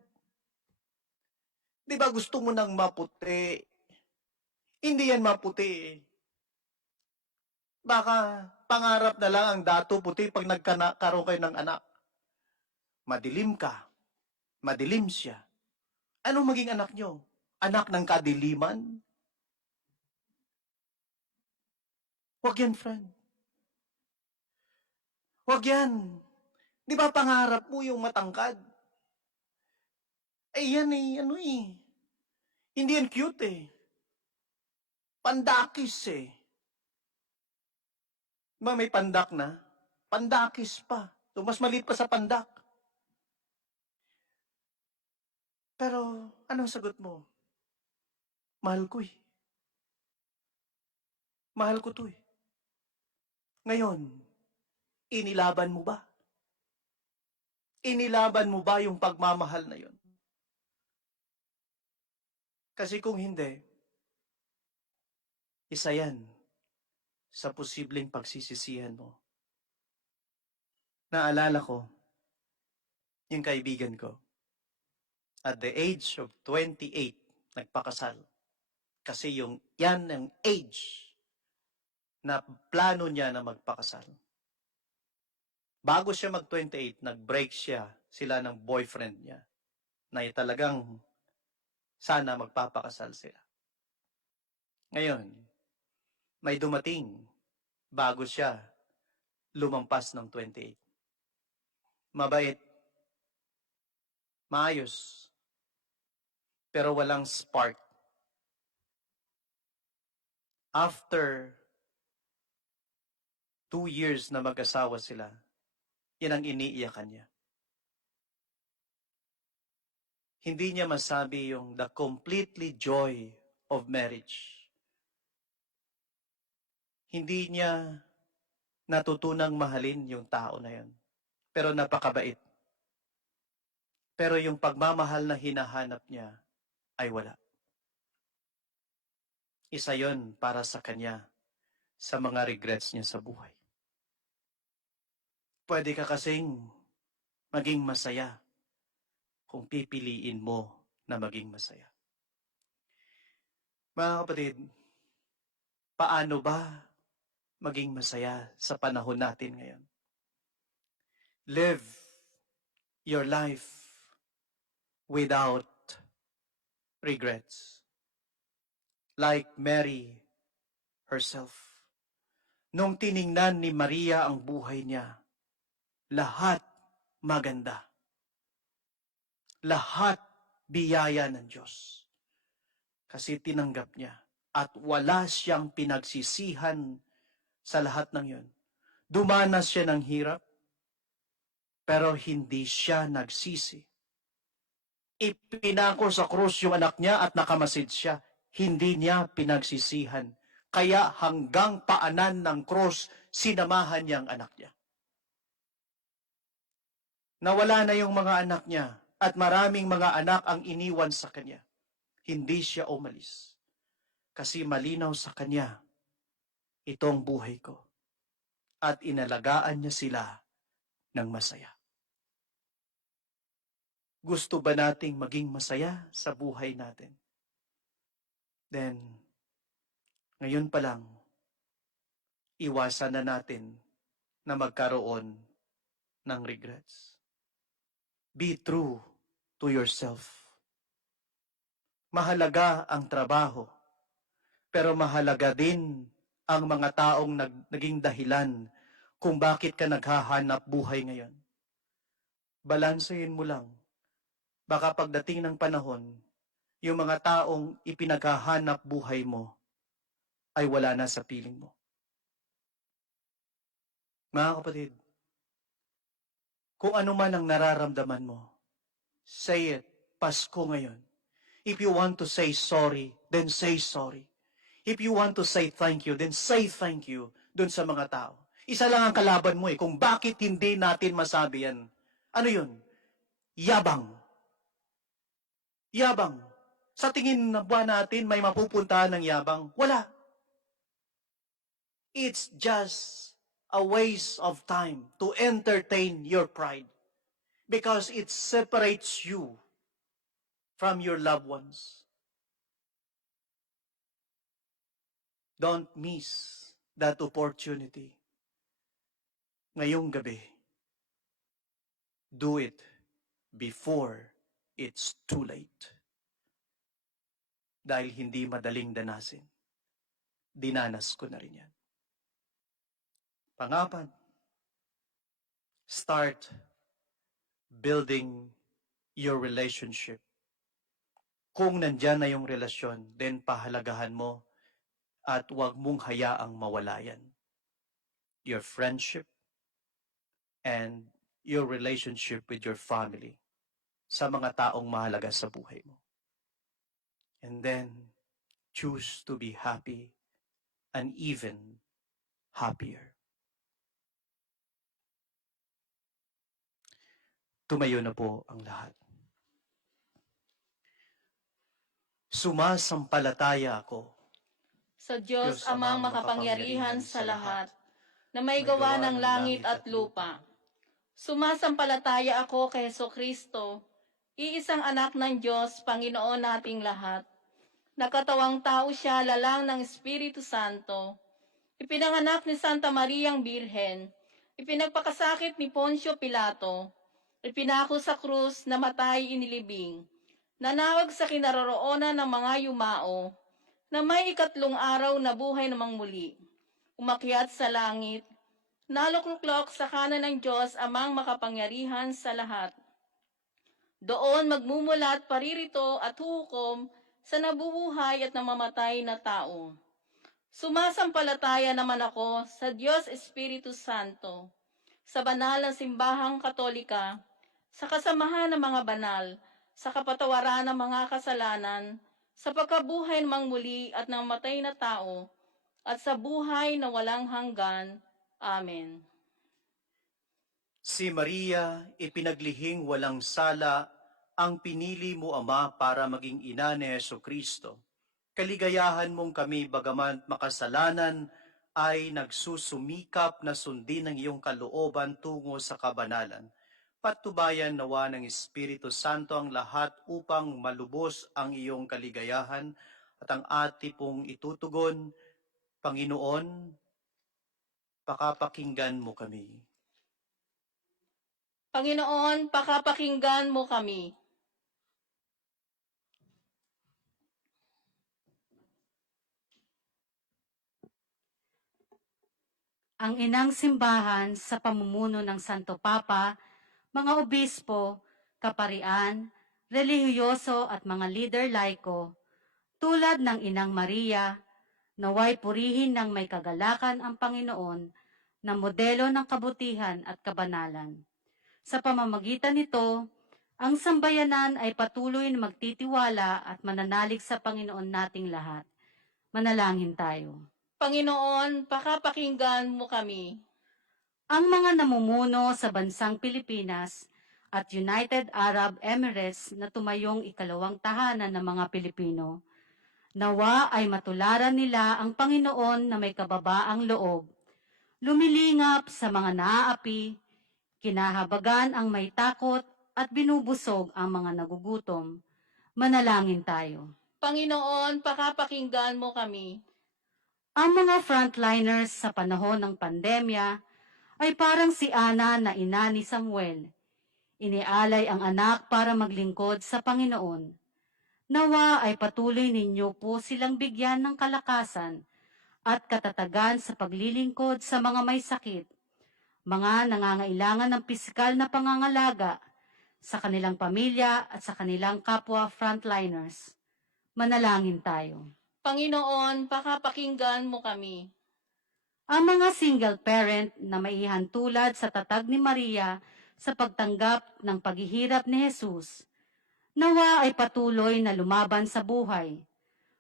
Di ba gusto mo ng maputi? Hindi yan maputi. Baka pangarap na lang ang dato puti pag nagkaroon kayo ng anak. Madilim ka. Madilim siya. Anong maging anak nyo? Anak ng kadiliman? Wag yan, friend. Wag yan. Di ba pangarap mo yung matangkad? Eh yan eh, ano eh. Hindi yan cute eh. Pandakis eh. Diba may pandak na? Pandakis pa. So mas maliit pa sa pandak. Pero, anong sagot mo? Mahal ko eh. Mahal ko to eh. Ngayon, inilaban mo ba? Inilaban mo ba yung pagmamahal na yun? Kasi kung hindi, isa yan sa posibleng pagsisisihan mo. Naalala ko, yung kaibigan ko, at the age of 28, nagpakasal. Kasi yan ang age na plano niya na magpakasal. Bago siya mag-28, nag-break sila ng boyfriend niya na talagang sana magpapakasal sila. Ngayon, may dumating bago siya lumampas ng 28. Mabait, maayos, pero walang spark. After 2 years na mag-asawa sila, yan ang iniiyakan niya. Hindi niya masabi yung the completely joy of marriage. Hindi niya natutunang mahalin yung tao na yun. Pero napakabait. Pero yung pagmamahal na hinahanap niya ay wala. Isa yon para sa kanya sa mga regrets niya sa buhay. Pwede ka kasing maging masaya kung pipiliin mo na maging masaya. Mga kapatid, paano ba maging masaya sa panahon natin ngayon? Live your life without regrets. Like Mary herself. Nung tiningnan ni Maria ang buhay niya, lahat maganda. Lahat biyaya ng Diyos. Kasi tinanggap niya at wala siyang pinagsisihan sa lahat ng yun. Dumanas siya ng hirap, pero hindi siya nagsisi. Ipinako sa krus yung anak niya at nakamasid siya. Hindi niya pinagsisihan. Kaya hanggang paanan ng krus, sinamahan niya ang anak niya. Nawala na yung mga anak niya at maraming mga anak ang iniwan sa kanya. Hindi siya umalis. Kasi malinaw sa kanya, itong buhay ko. At inalagaan niya sila ng masaya. Gusto ba nating maging masaya sa buhay natin? Then, ngayon pa lang, iwasan na natin na magkaroon ng regrets. Be true to yourself. Mahalaga ang trabaho, pero mahalaga din ang mga taong naging dahilan kung bakit ka naghahanap buhay ngayon. Balansehin mo lang. Baka pagdating ng panahon, yung mga taong ipinaghahanap buhay mo ay wala na sa piling mo. Mga kapatid, kung ano man ang nararamdaman mo, say it, Pasko ngayon. If you want to say sorry, then say sorry. If you want to say thank you, then say thank you dun sa mga tao. Isa lang ang kalaban mo kung bakit hindi natin masabi yan. Ano yun? Yabang. Yabang. Sa tingin na buwan natin, may mapupuntahan ng yabang. Wala. It's just a waste of time to entertain your pride because it separates you from your loved ones. Don't miss that opportunity. Ngayong gabi, do it before it's too late. Dahil hindi madaling danasin. Dinanas ko na rin yan. Pangapat, start building your relationship. Kung nandyan na yung relasyon, then pahalagahan mo at huwag mong hayaang mawala yan. Your friendship and your relationship with your family sa mga taong mahalaga sa buhay mo. And then, choose to be happy and even happier. Tumayo na po ang lahat. Sumasampalataya ako Sa Diyos amang makapangyarihan sa lahat, na may gawa ng langit at lupa. Sumasampalataya ako kay Hesukristo, iisang anak ng Diyos, Panginoon nating lahat. Nakatawang tao siya, lalang ng Espiritu Santo. Ipinanganak ni Santa Mariang Birhen. Ipinagpakasakit ni Poncio Pilato. Ipinako sa krus, namatay, inilibing. Nanawag sa kinaroroonan ng mga yumao, na may ikatlong araw na buhay namang muli. Umakyat sa langit, naluklok sa kanan ng Diyos amang makapangyarihan sa lahat. Doon magmumulat paririto at hukom sa nabubuhay at namamatay na tao. Sumasampalataya naman ako sa Diyos Espiritu Santo, sa banal na simbahang katolika, sa kasamahan ng mga banal, sa kapatawaran ng mga kasalanan, sa pagkabuhay ng muli at ng matay na tao, at sa buhay na walang hanggan. Amen. Si Maria, ipinaglihing walang sala, ang pinili mo, Ama, para maging ina ni Jesucristo. Kaligayahan mong kami, bagaman makasalanan, ay nagsusumikap na sundin ang iyong kalooban tungo sa kabanalan. Patubayan nawa ng Espiritu Santo ang lahat upang malubos ang iyong kaligayahan at ang ati pong itutugon. Panginoon, pakapakinggan mo kami. Panginoon, pakapakinggan mo kami. Ang inang simbahan sa pamumuno ng Santo Papa, mga obispo, kaparian, relihiyoso at mga leader laiko, tulad ng Inang Maria, naway purihin ng may kagalakan ang Panginoon na modelo ng kabutihan at kabanalan. Sa pamamagitan nito, ang sambayanan ay patuloy na magtitiwala at mananalig sa Panginoon nating lahat. Manalangin tayo. Panginoon, pakapakinggan mo kami. Ang mga namumuno sa bansang Pilipinas at United Arab Emirates na tumayong ikalawang tahanan ng mga Pilipino, nawa ay matularan nila ang Panginoon na may kababaang loob, lumilingap sa mga naaapi, kinahabagan ang may takot at binubusog ang mga nagugutom. Manalangin tayo. Panginoon, pakapakinggan mo kami. Ang mga frontliners sa panahon ng pandemya ay parang si Ana na ina ni Samuel. Inialay ang anak para maglingkod sa Panginoon. Nawa ay patuloy ninyo po silang bigyan ng kalakasan at katatagan sa paglilingkod sa mga may sakit, mga nangangailangan ng pisikal na pangangalaga sa kanilang pamilya at sa kanilang kapwa frontliners. Manalangin tayo. Panginoon, pakapakinggan mo kami. Ang mga single parent na maihantulad sa tatag ni Maria sa pagtanggap ng paghihirap ni Jesus, nawa ay patuloy na lumaban sa buhay,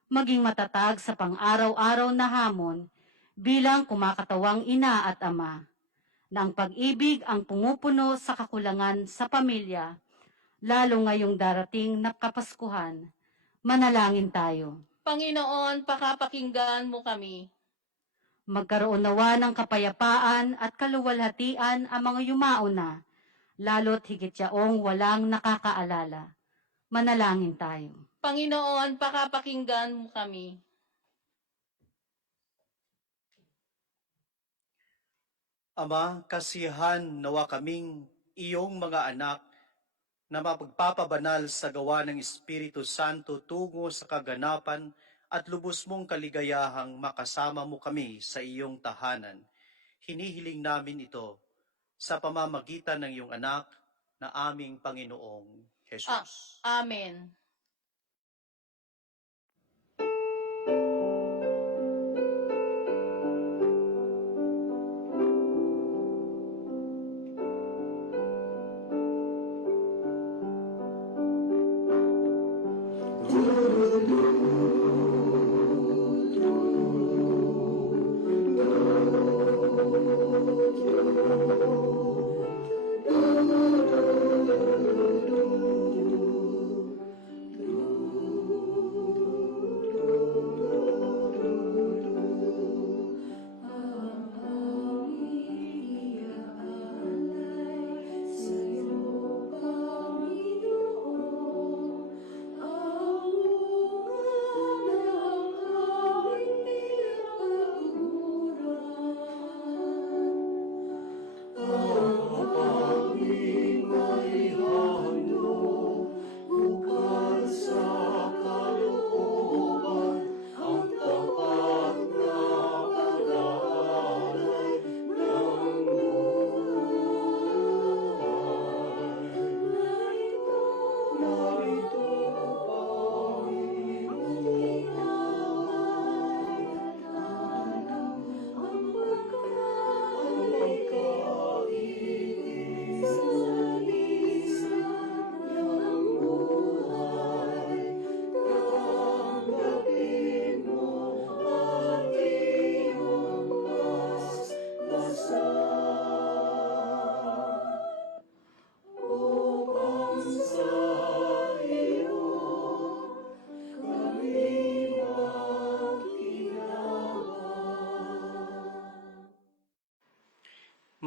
maging matatag sa pang-araw-araw na hamon bilang kumakatawang ina at ama, na ang pag-ibig ang pumupuno sa kakulangan sa pamilya, lalo ngayong darating na Kapaskuhan. Manalangin tayo. Panginoon, pakapakinggan mo kami. Magkaroon nawa ng kapayapaan at kaluwalhatian ang mga yumao na, lalo't higit yaong walang nakakaalala. Manalangin tayo. Panginoon, pakapakinggan mo kami. Ama, kasihan nawa kaming iyong mga anak na mapagpapabanal sa gawa ng Espiritu Santo tungo sa kaganapan at lubos mong kaligayahang makasama mo kami sa iyong tahanan. Hinihiling namin ito sa pamamagitan ng iyong anak na aming Panginoong Jesus. Amen.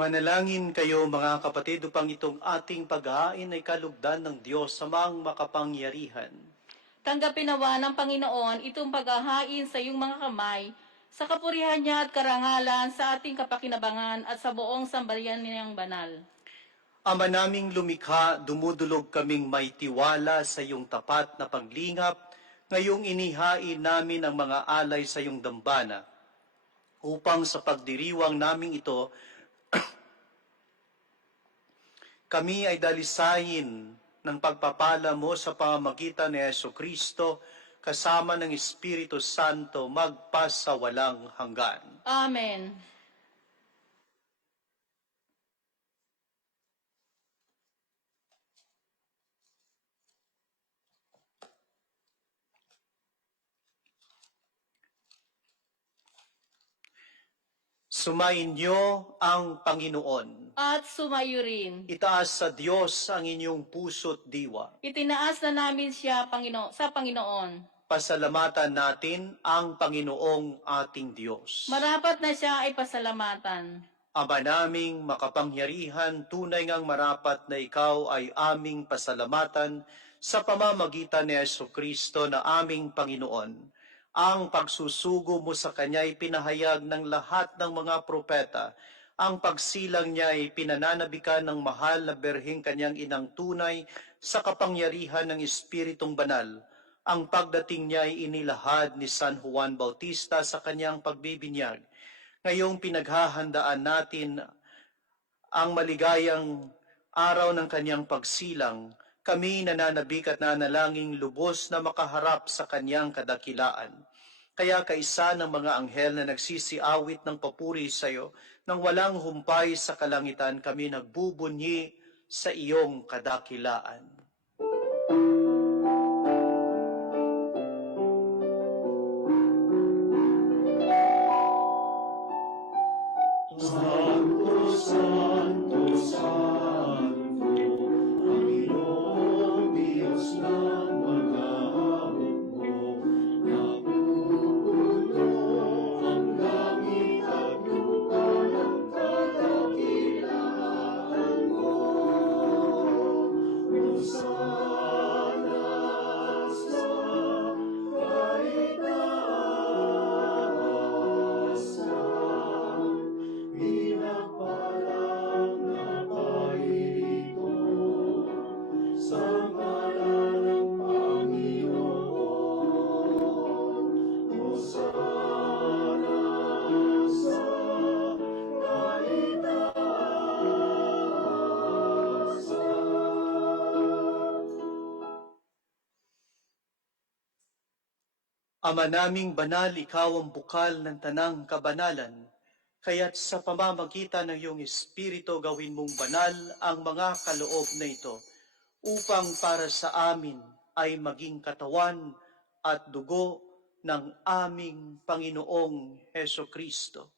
Manalangin kayo mga kapatid upang itong ating paghahain ay kalugdan ng Diyos sa mga makapangyarihan. Tanggapin nawa ng Panginoon itong paghahain sa iyong mga kamay, sa kapurihan niya at karangalan sa ating kapakinabangan at sa buong sambayan niyang banal. Ama naming lumikha, dumudulog kaming may tiwala sa iyong tapat na paglingap, ngayong inihain namin ang mga alay sa iyong dambana, upang sa pagdiriwang naming ito, kami ay dalisayin ng pagpapala mo sa pamamagitan ni Jesucristo, kasama ng Espiritu Santo, magpasawalang hanggan. Amen. Sumayin niyo ang Panginoon. At sumayo rin. Itaas sa Diyos ang inyong puso't diwa. Itinaas na namin siya sa Panginoon. Pasalamatan natin ang Panginoong ating Diyos. Marapat na siya ay pasalamatan. Ama naming makapangyarihan, tunay ngang marapat na ikaw ay aming pasalamatan sa pamamagitan ni Jesucristo na aming Panginoon. Ang pagsusugo mo sa Kanya ay pinahayag ng lahat ng mga propeta. Ang pagsilang niya ay pinananabikan ng mahal na berheng Kanyang inang tunay sa kapangyarihan ng Espiritong Banal. Ang pagdating niya ay inilahad ni San Juan Bautista sa kanyang pagbibinyag. Ngayong pinaghahandaan natin ang maligayang araw ng kanyang pagsilang, kami nananabik at nanalangin lubos na makaharap sa kanyang kadakilaan. Kaya kaisa ng mga anghel na nagsisiawit ng papuri sa iyo, nang walang humpay sa kalangitan, kami nagbubunyi sa iyong kadakilaan. Santo, Santo, Santo, Panginoong Diyos ng mga hukbo, napupuno ang langit at lupa ng kadakilaan mo. Hosana sa kaitaasan, pinagpalang na pairito sa ngalan ng Panginoon. Hosana sa kaitaasan. Ama naming banal, ikaw ang bukal ng tanang kabanalan. Kaya't sa pamamagitan ng iyong Espiritu, gawin mong banal ang mga kaloob na ito, upang para sa amin ay maging katawan at dugo ng aming Panginoong Hesukristo.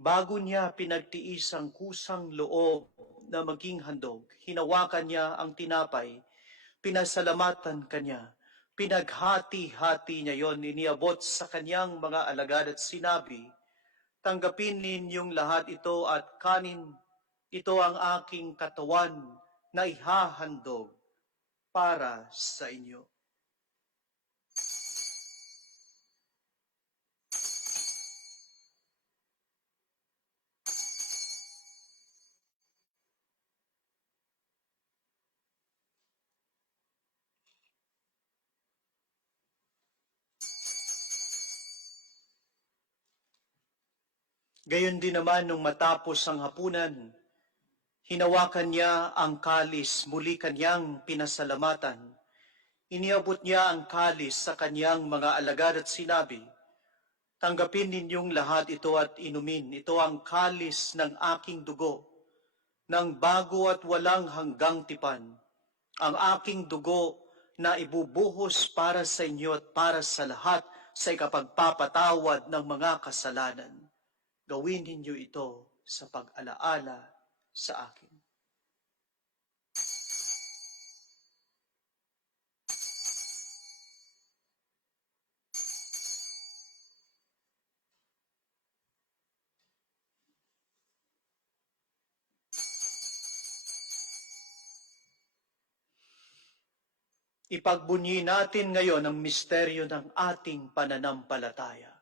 Bago niya pinagtiis ang kusang loob na maging handog, hinawakan niya ang tinapay, pinasalamatan kanya, pinaghati-hati niya yon, iniabot sa kanyang mga alagad at sinabi, tanggapin ninyong lahat ito at kanin, ito ang aking katawan na ihahandog para sa inyo. Gayon din naman nung matapos ang hapunan, hinawakan niya ang kalis, muli kanyang pinasalamatan. Iniabot niya ang kalis sa kanyang mga alagad at sinabi, tanggapin ninyong lahat ito at inumin. Ito ang kalis ng aking dugo, ng bago at walang hanggang tipan. Ang aking dugo na ibubuhos para sa inyo at para sa lahat sa ikapagpapatawad ng mga kasalanan. Gawin ninyo ito sa pag-alaala sa akin. Ipagbunyi natin ngayon ang misteryo ng ating pananampalataya.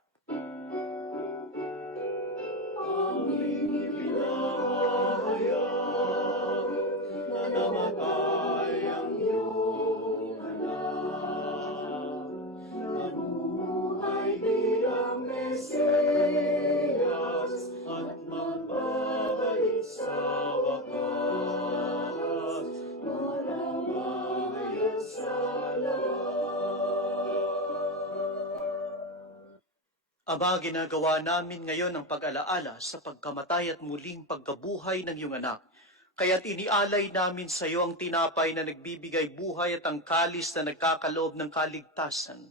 Ama, ginagawa namin ngayon ang pag-alaala sa pagkamatay at muling pagkabuhay ng iyong anak. Kaya't inialay namin sa iyo ang tinapay na nagbibigay buhay at ang kalis na nagkakaloob ng kaligtasan.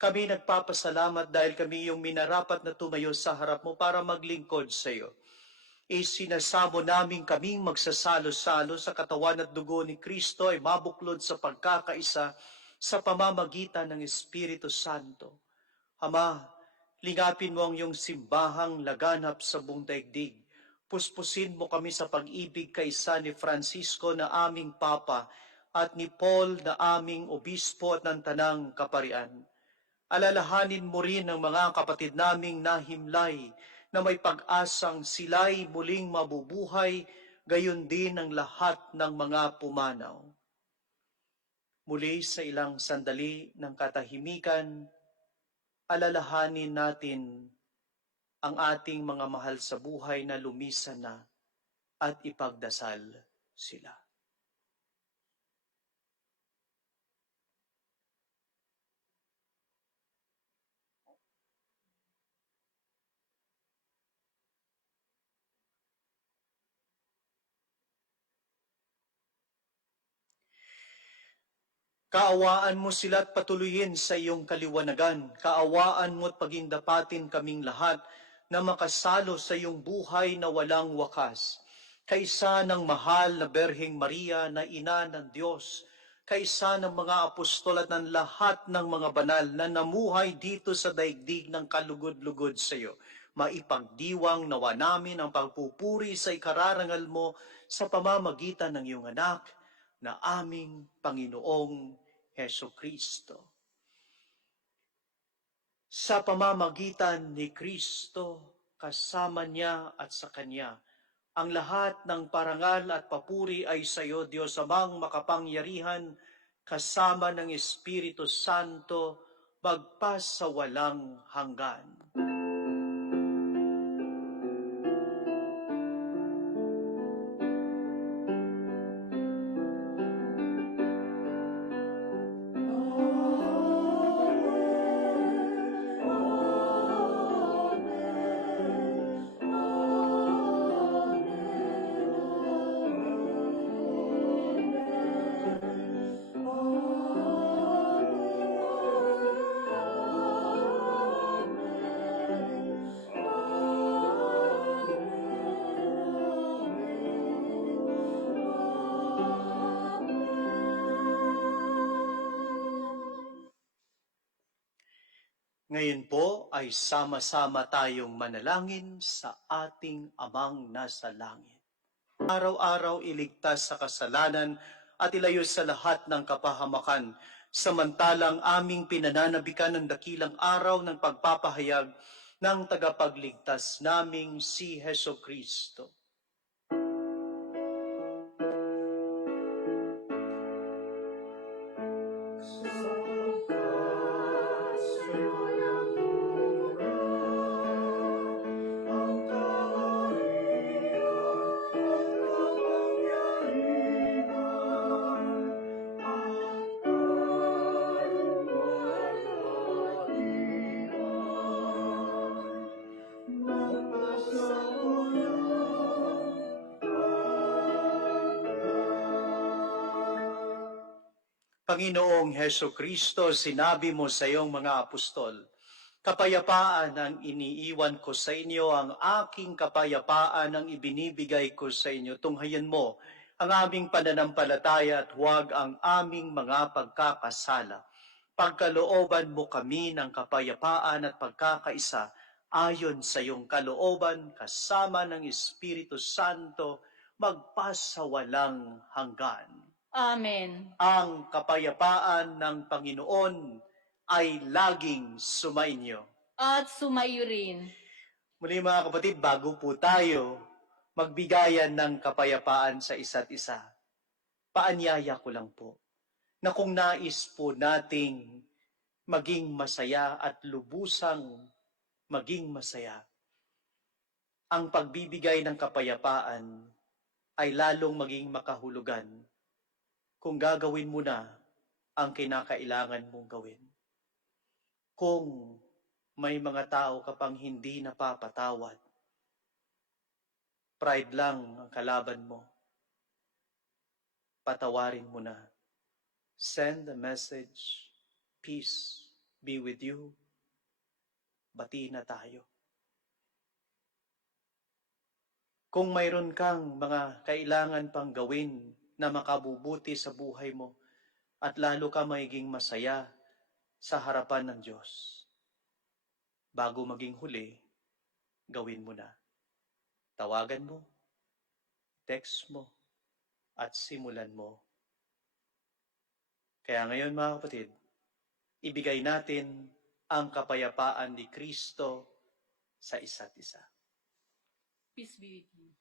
Kami nagpapasalamat dahil kami iyong minarapat na tumayo sa harap mo para maglingkod sa iyo. Isinasamo namin kaming magsasalo-salo sa katawan at dugo ni Kristo ay mabuklod sa pagkakaisa sa pamamagitan ng Espiritu Santo. Ama, lingapin mo ang iyong simbahang laganap sa buong daigdig. Puspusin mo kami sa pag-ibig kaisa ni Francisco na aming Papa at ni Paul na aming Obispo at ng Tanang Kaparian. Alalahanin mo rin ang mga kapatid naming nahimlay na may pag-asang sila'y muling mabubuhay, gayon din ang lahat ng mga pumanaw. Muli sa ilang sandali ng katahimikan, alalahanin natin ang ating mga mahal sa buhay na lumisan na at ipagdasal sila. Kaawaan mo sila at patuloyin sa iyong kaliwanagan. Kaawaan mo at pagindapatin kaming lahat na makasalo sa iyong buhay na walang wakas. Kaisa ng mahal na Berheng Maria na ina ng Diyos, kaisa ng mga apostol at ng lahat ng mga banal na namuhay dito sa daigdig ng kalugod-lugod sa iyo. Maipagdiwang nawa namin ang pagpupuri sa ikararangal mo sa pamamagitan ng iyong anak na aming Panginoong Heso Kristo. Sa pamamagitan ni Kristo, kasama niya at sa Kanya, ang lahat ng parangal at papuri ay sa iyo, Diyos Amang makapangyarihan, kasama ng Espiritu Santo, magpas sa walang hanggan. Ngayon po ay sama-sama tayong manalangin sa ating Amang nasa langit. Araw-araw iligtas sa kasalanan at ilayo sa lahat ng kapahamakan, samantalang aming pinananabikan ng dakilang araw ng pagpapahayag ng tagapagligtas naming si Heso Kristo. Panginoong Heso Kristo, sinabi mo sa iyong mga apostol, kapayapaan ang iniiwan ko sa inyo, ang aking kapayapaan ang ibinibigay ko sa inyo. Tunghayan mo ang aming pananampalataya at huwag ang aming mga pagkakasala. Pagkalooban mo kami ng kapayapaan at pagkakaisa ayon sa iyong kalooban kasama ng Espiritu Santo magpasawalang hanggan. Amen. Ang kapayapaan ng Panginoon ay laging sumainyo. At sumayo rin. Muli mga kapatid, bago po tayo magbigayan ng kapayapaan sa isa't isa, paanyaya ko lang po na kung nais po nating maging masaya at lubusang maging masaya, ang pagbibigay ng kapayapaan ay lalong maging makahulugan kung gagawin mo na ang kinakailangan mong gawin. Kung may mga tao ka pang hindi napapatawad, pride lang ang kalaban mo, patawarin mo na. Send a message, peace be with you, bati na tayo. Kung mayroon kang mga kailangan pang gawin na makabubuti sa buhay mo at lalo ka magiging masaya sa harapan ng Diyos, bago maging huli, gawin mo na. Tawagan mo, text mo, at simulan mo. Kaya ngayon mga kapatid, ibigay natin ang kapayapaan ni Kristo sa isa't isa. Peace be with you.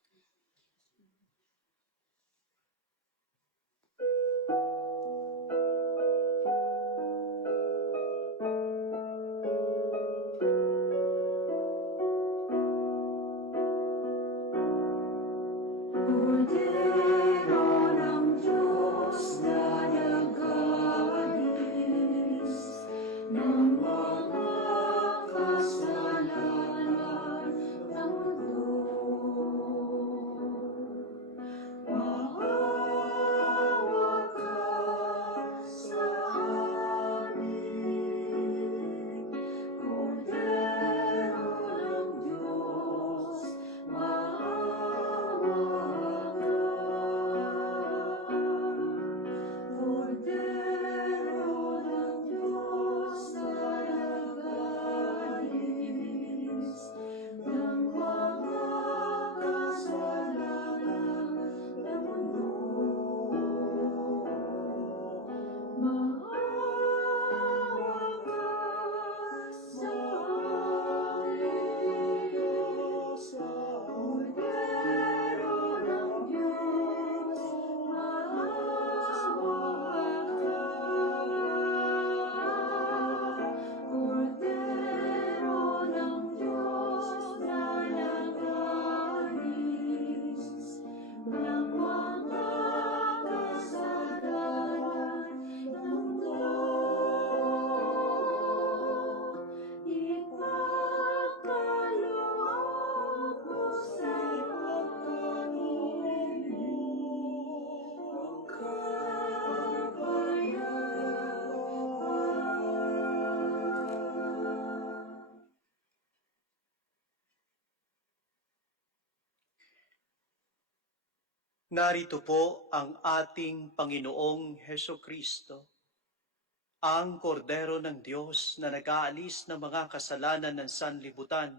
Kordero ng Diyos na nag-aalis ng mga kasalanan ng mundo. Maawa ka sa amin, Kordero ng Diyos, maawa ka. Kordero ng Diyos na nag-aalis ng mga kasalanan ng mundo. Maawa ka sa amin, Kordero ng Diyos, maawa ka. Kordero ng Diyos na nag-aalis ng mga kasalanan ng mundo. Ipagkaloob mo sa amin ang kapayapaan. Narito po ang ating Panginoong Heso Kristo, ang kordero ng Diyos na nag-aalis ng mga kasalanan ng sanlibutan.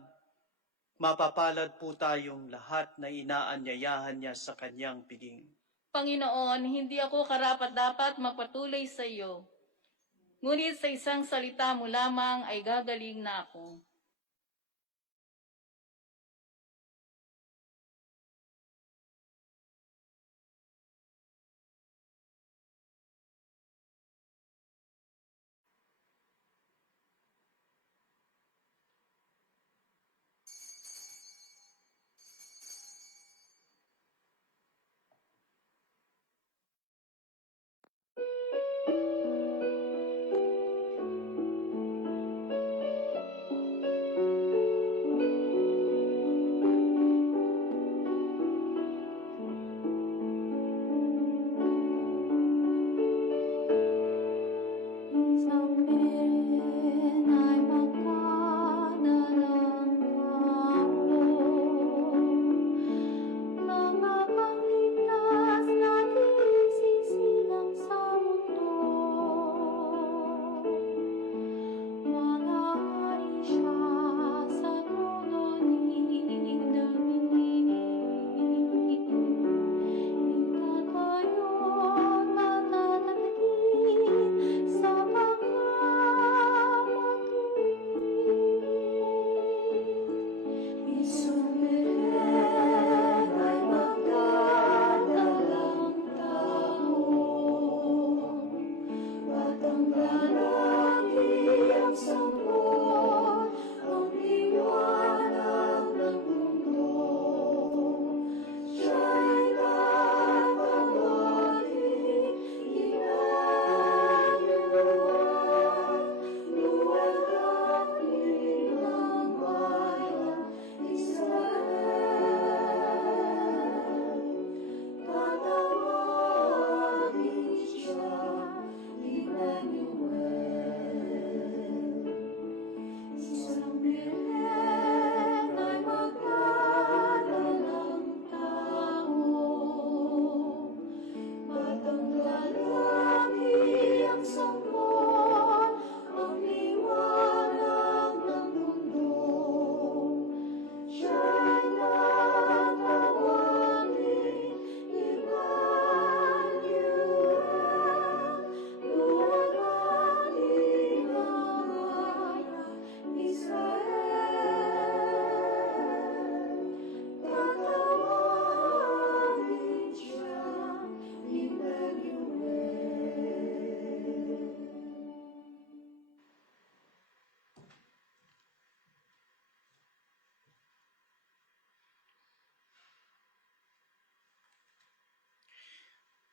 Mapapalad po tayong lahat na inaanyayahan niya sa kanyang piging. Panginoon, hindi ako karapat-dapat magpatuloy sa iyo. Ngunit sa isang salita mo lamang ay gagaling na ako.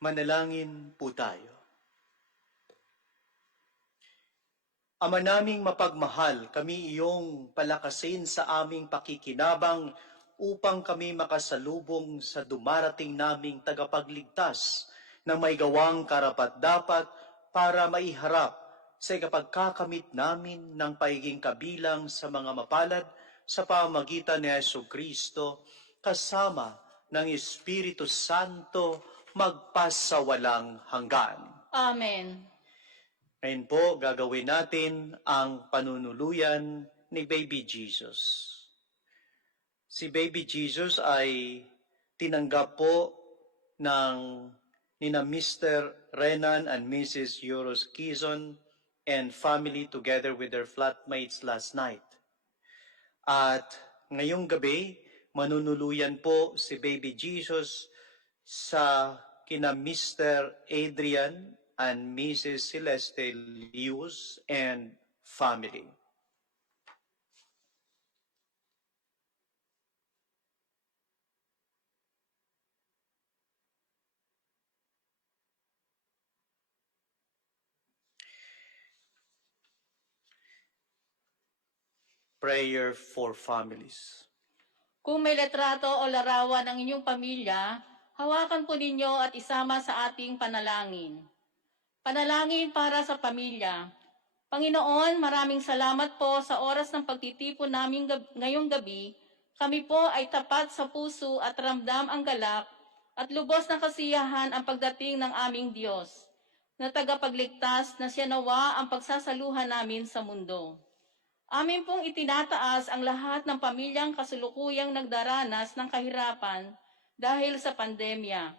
Manalangin po tayo. Ama naming mapagmahal, kami iyong palakasin sa aming pakikinabang upang kami makasalubong sa dumarating naming tagapagligtas na may gawang karapat-dapat para maiharap sa ikapagkakamit namin ng paiging kabilang sa mga mapalad sa pamamagitan ni Jesucristo kasama ng Espiritu Santo magpasawalang hanggan. Amen. Ngayon po, gagawin natin ang panunuluyan ni Baby Jesus. Si Baby Jesus ay tinanggap po ng nina Mr. Renan and Mrs. Euros Quizon and family together with their flatmates last night. At ngayong gabi, manunuluyan po si Baby Jesus sa kina Mr. Adrian and Mrs. Celeste Lius and family. Prayer for families. Kung may letrato o larawan ng inyong pamilya, hawakan po ninyo at isama sa ating panalangin. Panalangin para sa pamilya. Panginoon, maraming salamat po sa oras ng pagtitipon namin ngayong gabi. Kami po ay tapat sa puso at ramdam ang galak at lubos ng kasiyahan ang pagdating ng aming Diyos, na tagapagligtas na siya nawa ang pagsasaluhan namin sa mundo. Amin pong itinataas ang lahat ng pamilyang kasulukuyang nagdaranas ng kahirapan dahil sa pandemya.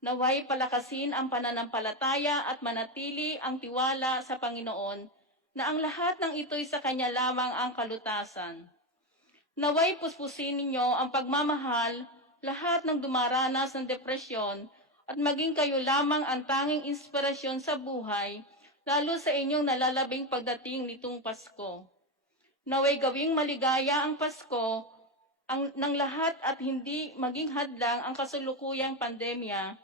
Naway palakasin ang pananampalataya at manatili ang tiwala sa Panginoon na ang lahat ng ito'y sa Kanya lamang ang kalutasan. Naway puspusin ninyo ang pagmamahal, lahat ng dumaranas ng depresyon at maging kayo lamang ang tanging inspirasyon sa buhay, lalo sa inyong nalalabing pagdating nitong Pasko. Naway gawing maligaya ang Pasko ng lahat at hindi maging hadlang ang kasulukuyang pandemya,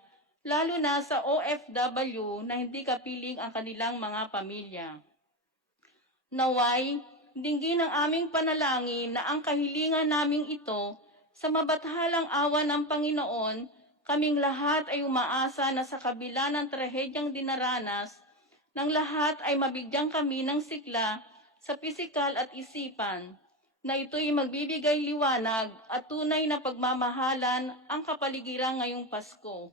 lalo na sa OFW na hindi kapiling ang kanilang mga pamilya. Naway, dinggin ang aming panalangin na ang kahilingan naming ito sa mabathalang awa ng Panginoon, kaming lahat ay umaasa na sa kabila ng trahedyang dinaranas, ng lahat ay mabigyan kami ng sigla sa pisikal at isipan, na ito'y magbibigay liwanag at tunay na pagmamahalan ang kapaligiran ngayong Pasko,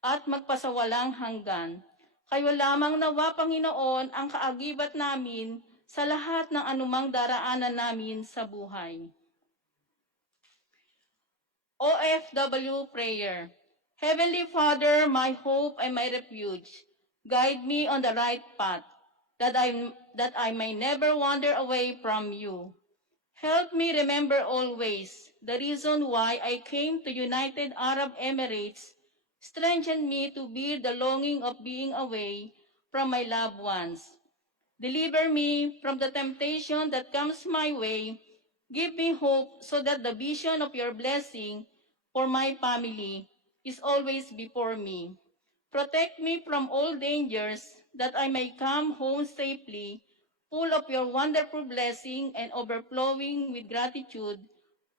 at magpasawalang hanggan. Kayo lamang nawa, Panginoon, ang kaagibat namin sa lahat ng anumang daraanan namin sa buhay. OFW Prayer. Heavenly Father, my hope and my refuge, guide me on the right path, that I may never wander away from you. Help me remember always the reason why I came to United Arab Emirates. Strengthen me to bear the longing of being away from my loved ones. Deliver me from the temptation that comes my way. Give me hope so that the vision of your blessing for my family is always before me. Protect me from all dangers, that I may come home safely, full of your wonderful blessing and overflowing with gratitude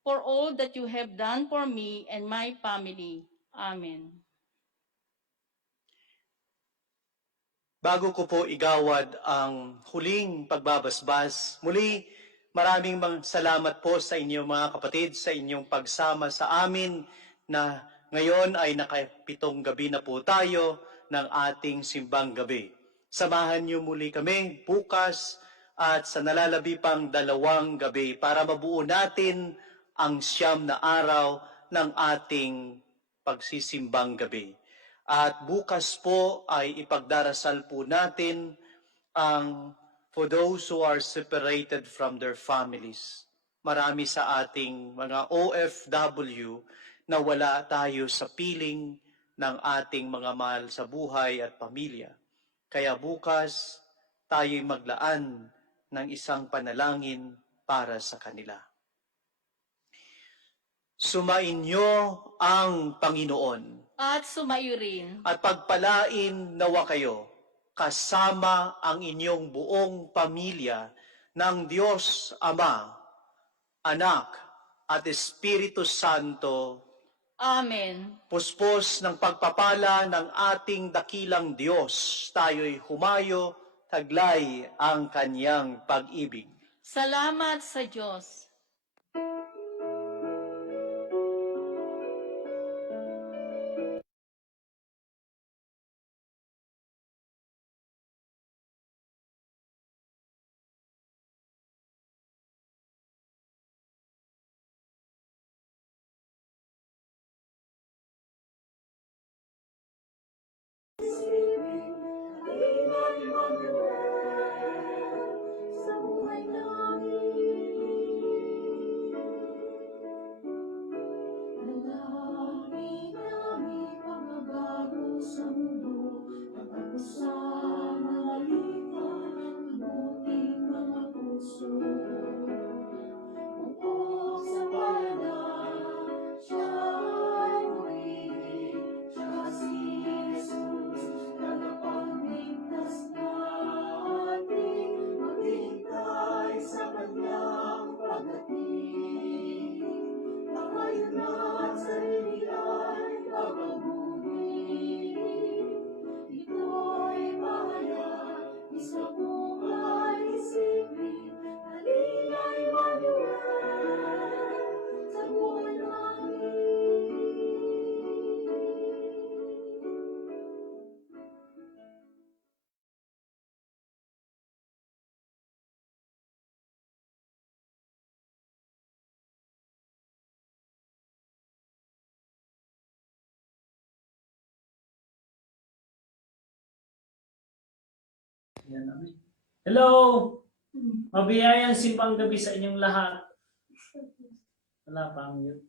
for all that you have done for me and my family. Amen. Bago ko po igawad ang huling pagbabasbas, muli maraming salamat po sa inyong mga kapatid sa inyong pagsama sa amin na ngayon ay nakapitong gabi na po tayo ng ating simbang gabi. Samahan niyo muli kami bukas at sa nalalabi pang 2 gabi para mabuo natin ang 9 na araw ng ating pagsisimbang gabi. At bukas po ay ipagdarasal po natin ang for those who are separated from their families. Marami sa ating mga OFW na wala tayo sa piling ng ating mga mahal sa buhay at pamilya. Kaya bukas tayo'y maglaan ng isang panalangin para sa kanila. Sumainyo ang Panginoon. at sumayo rin. At pagpalain nawa kayo kasama ang inyong buong pamilya ng Diyos Ama, Anak, at Espiritu Santo. Amen. Puspos ng pagpapala ng ating dakilang Diyos, tayo'y humayo, taglay ang kanyang pag-ibig. Salamat sa Diyos. Hello! Mabiyayang simpang gabi sa inyong lahat. Wala pa ang yun.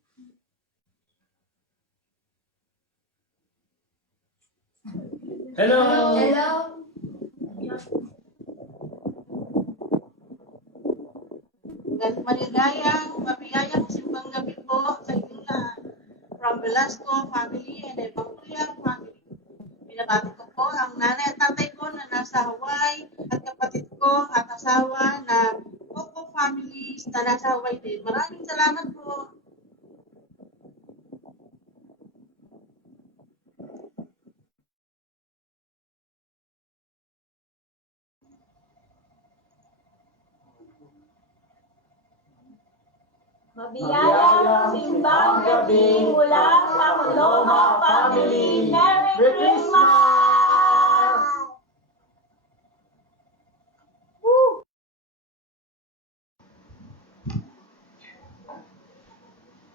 Hello! Mabiyayang simpang gabi po sa inyong lahat. From Velasco family and Evangelical family. Binabati ko po ang nanay at tatay ko na nasa Hawaii at kapatid ko at asawa na Coco families na nasa Hawaii din. Maraming salamat po. Mabiyayang simbang gabi mula sa Coloma family. Merry Christmas!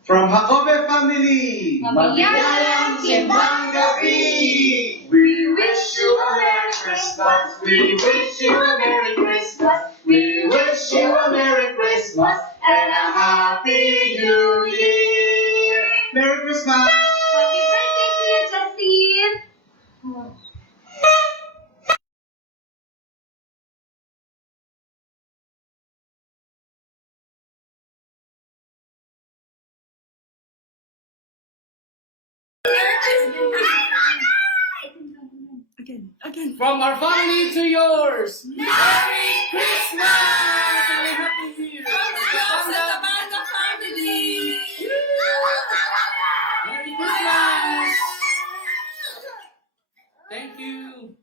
From Jacobe family, Mabiyayang simbang gabi! We wish you a Merry Christmas! We wish you a Merry Christmas! We wish you a Merry Christmas and a Happy New Year! Merry Christmas! Happy birthday, Kuya Justin! From our family to yours! Merry Christmas! And a Happy New Year! Banda family! Merry Christmas! Thank you!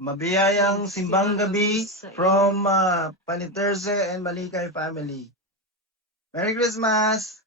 Mabiyayang simbang gabi from Paniterse and Malikay family. Merry Christmas!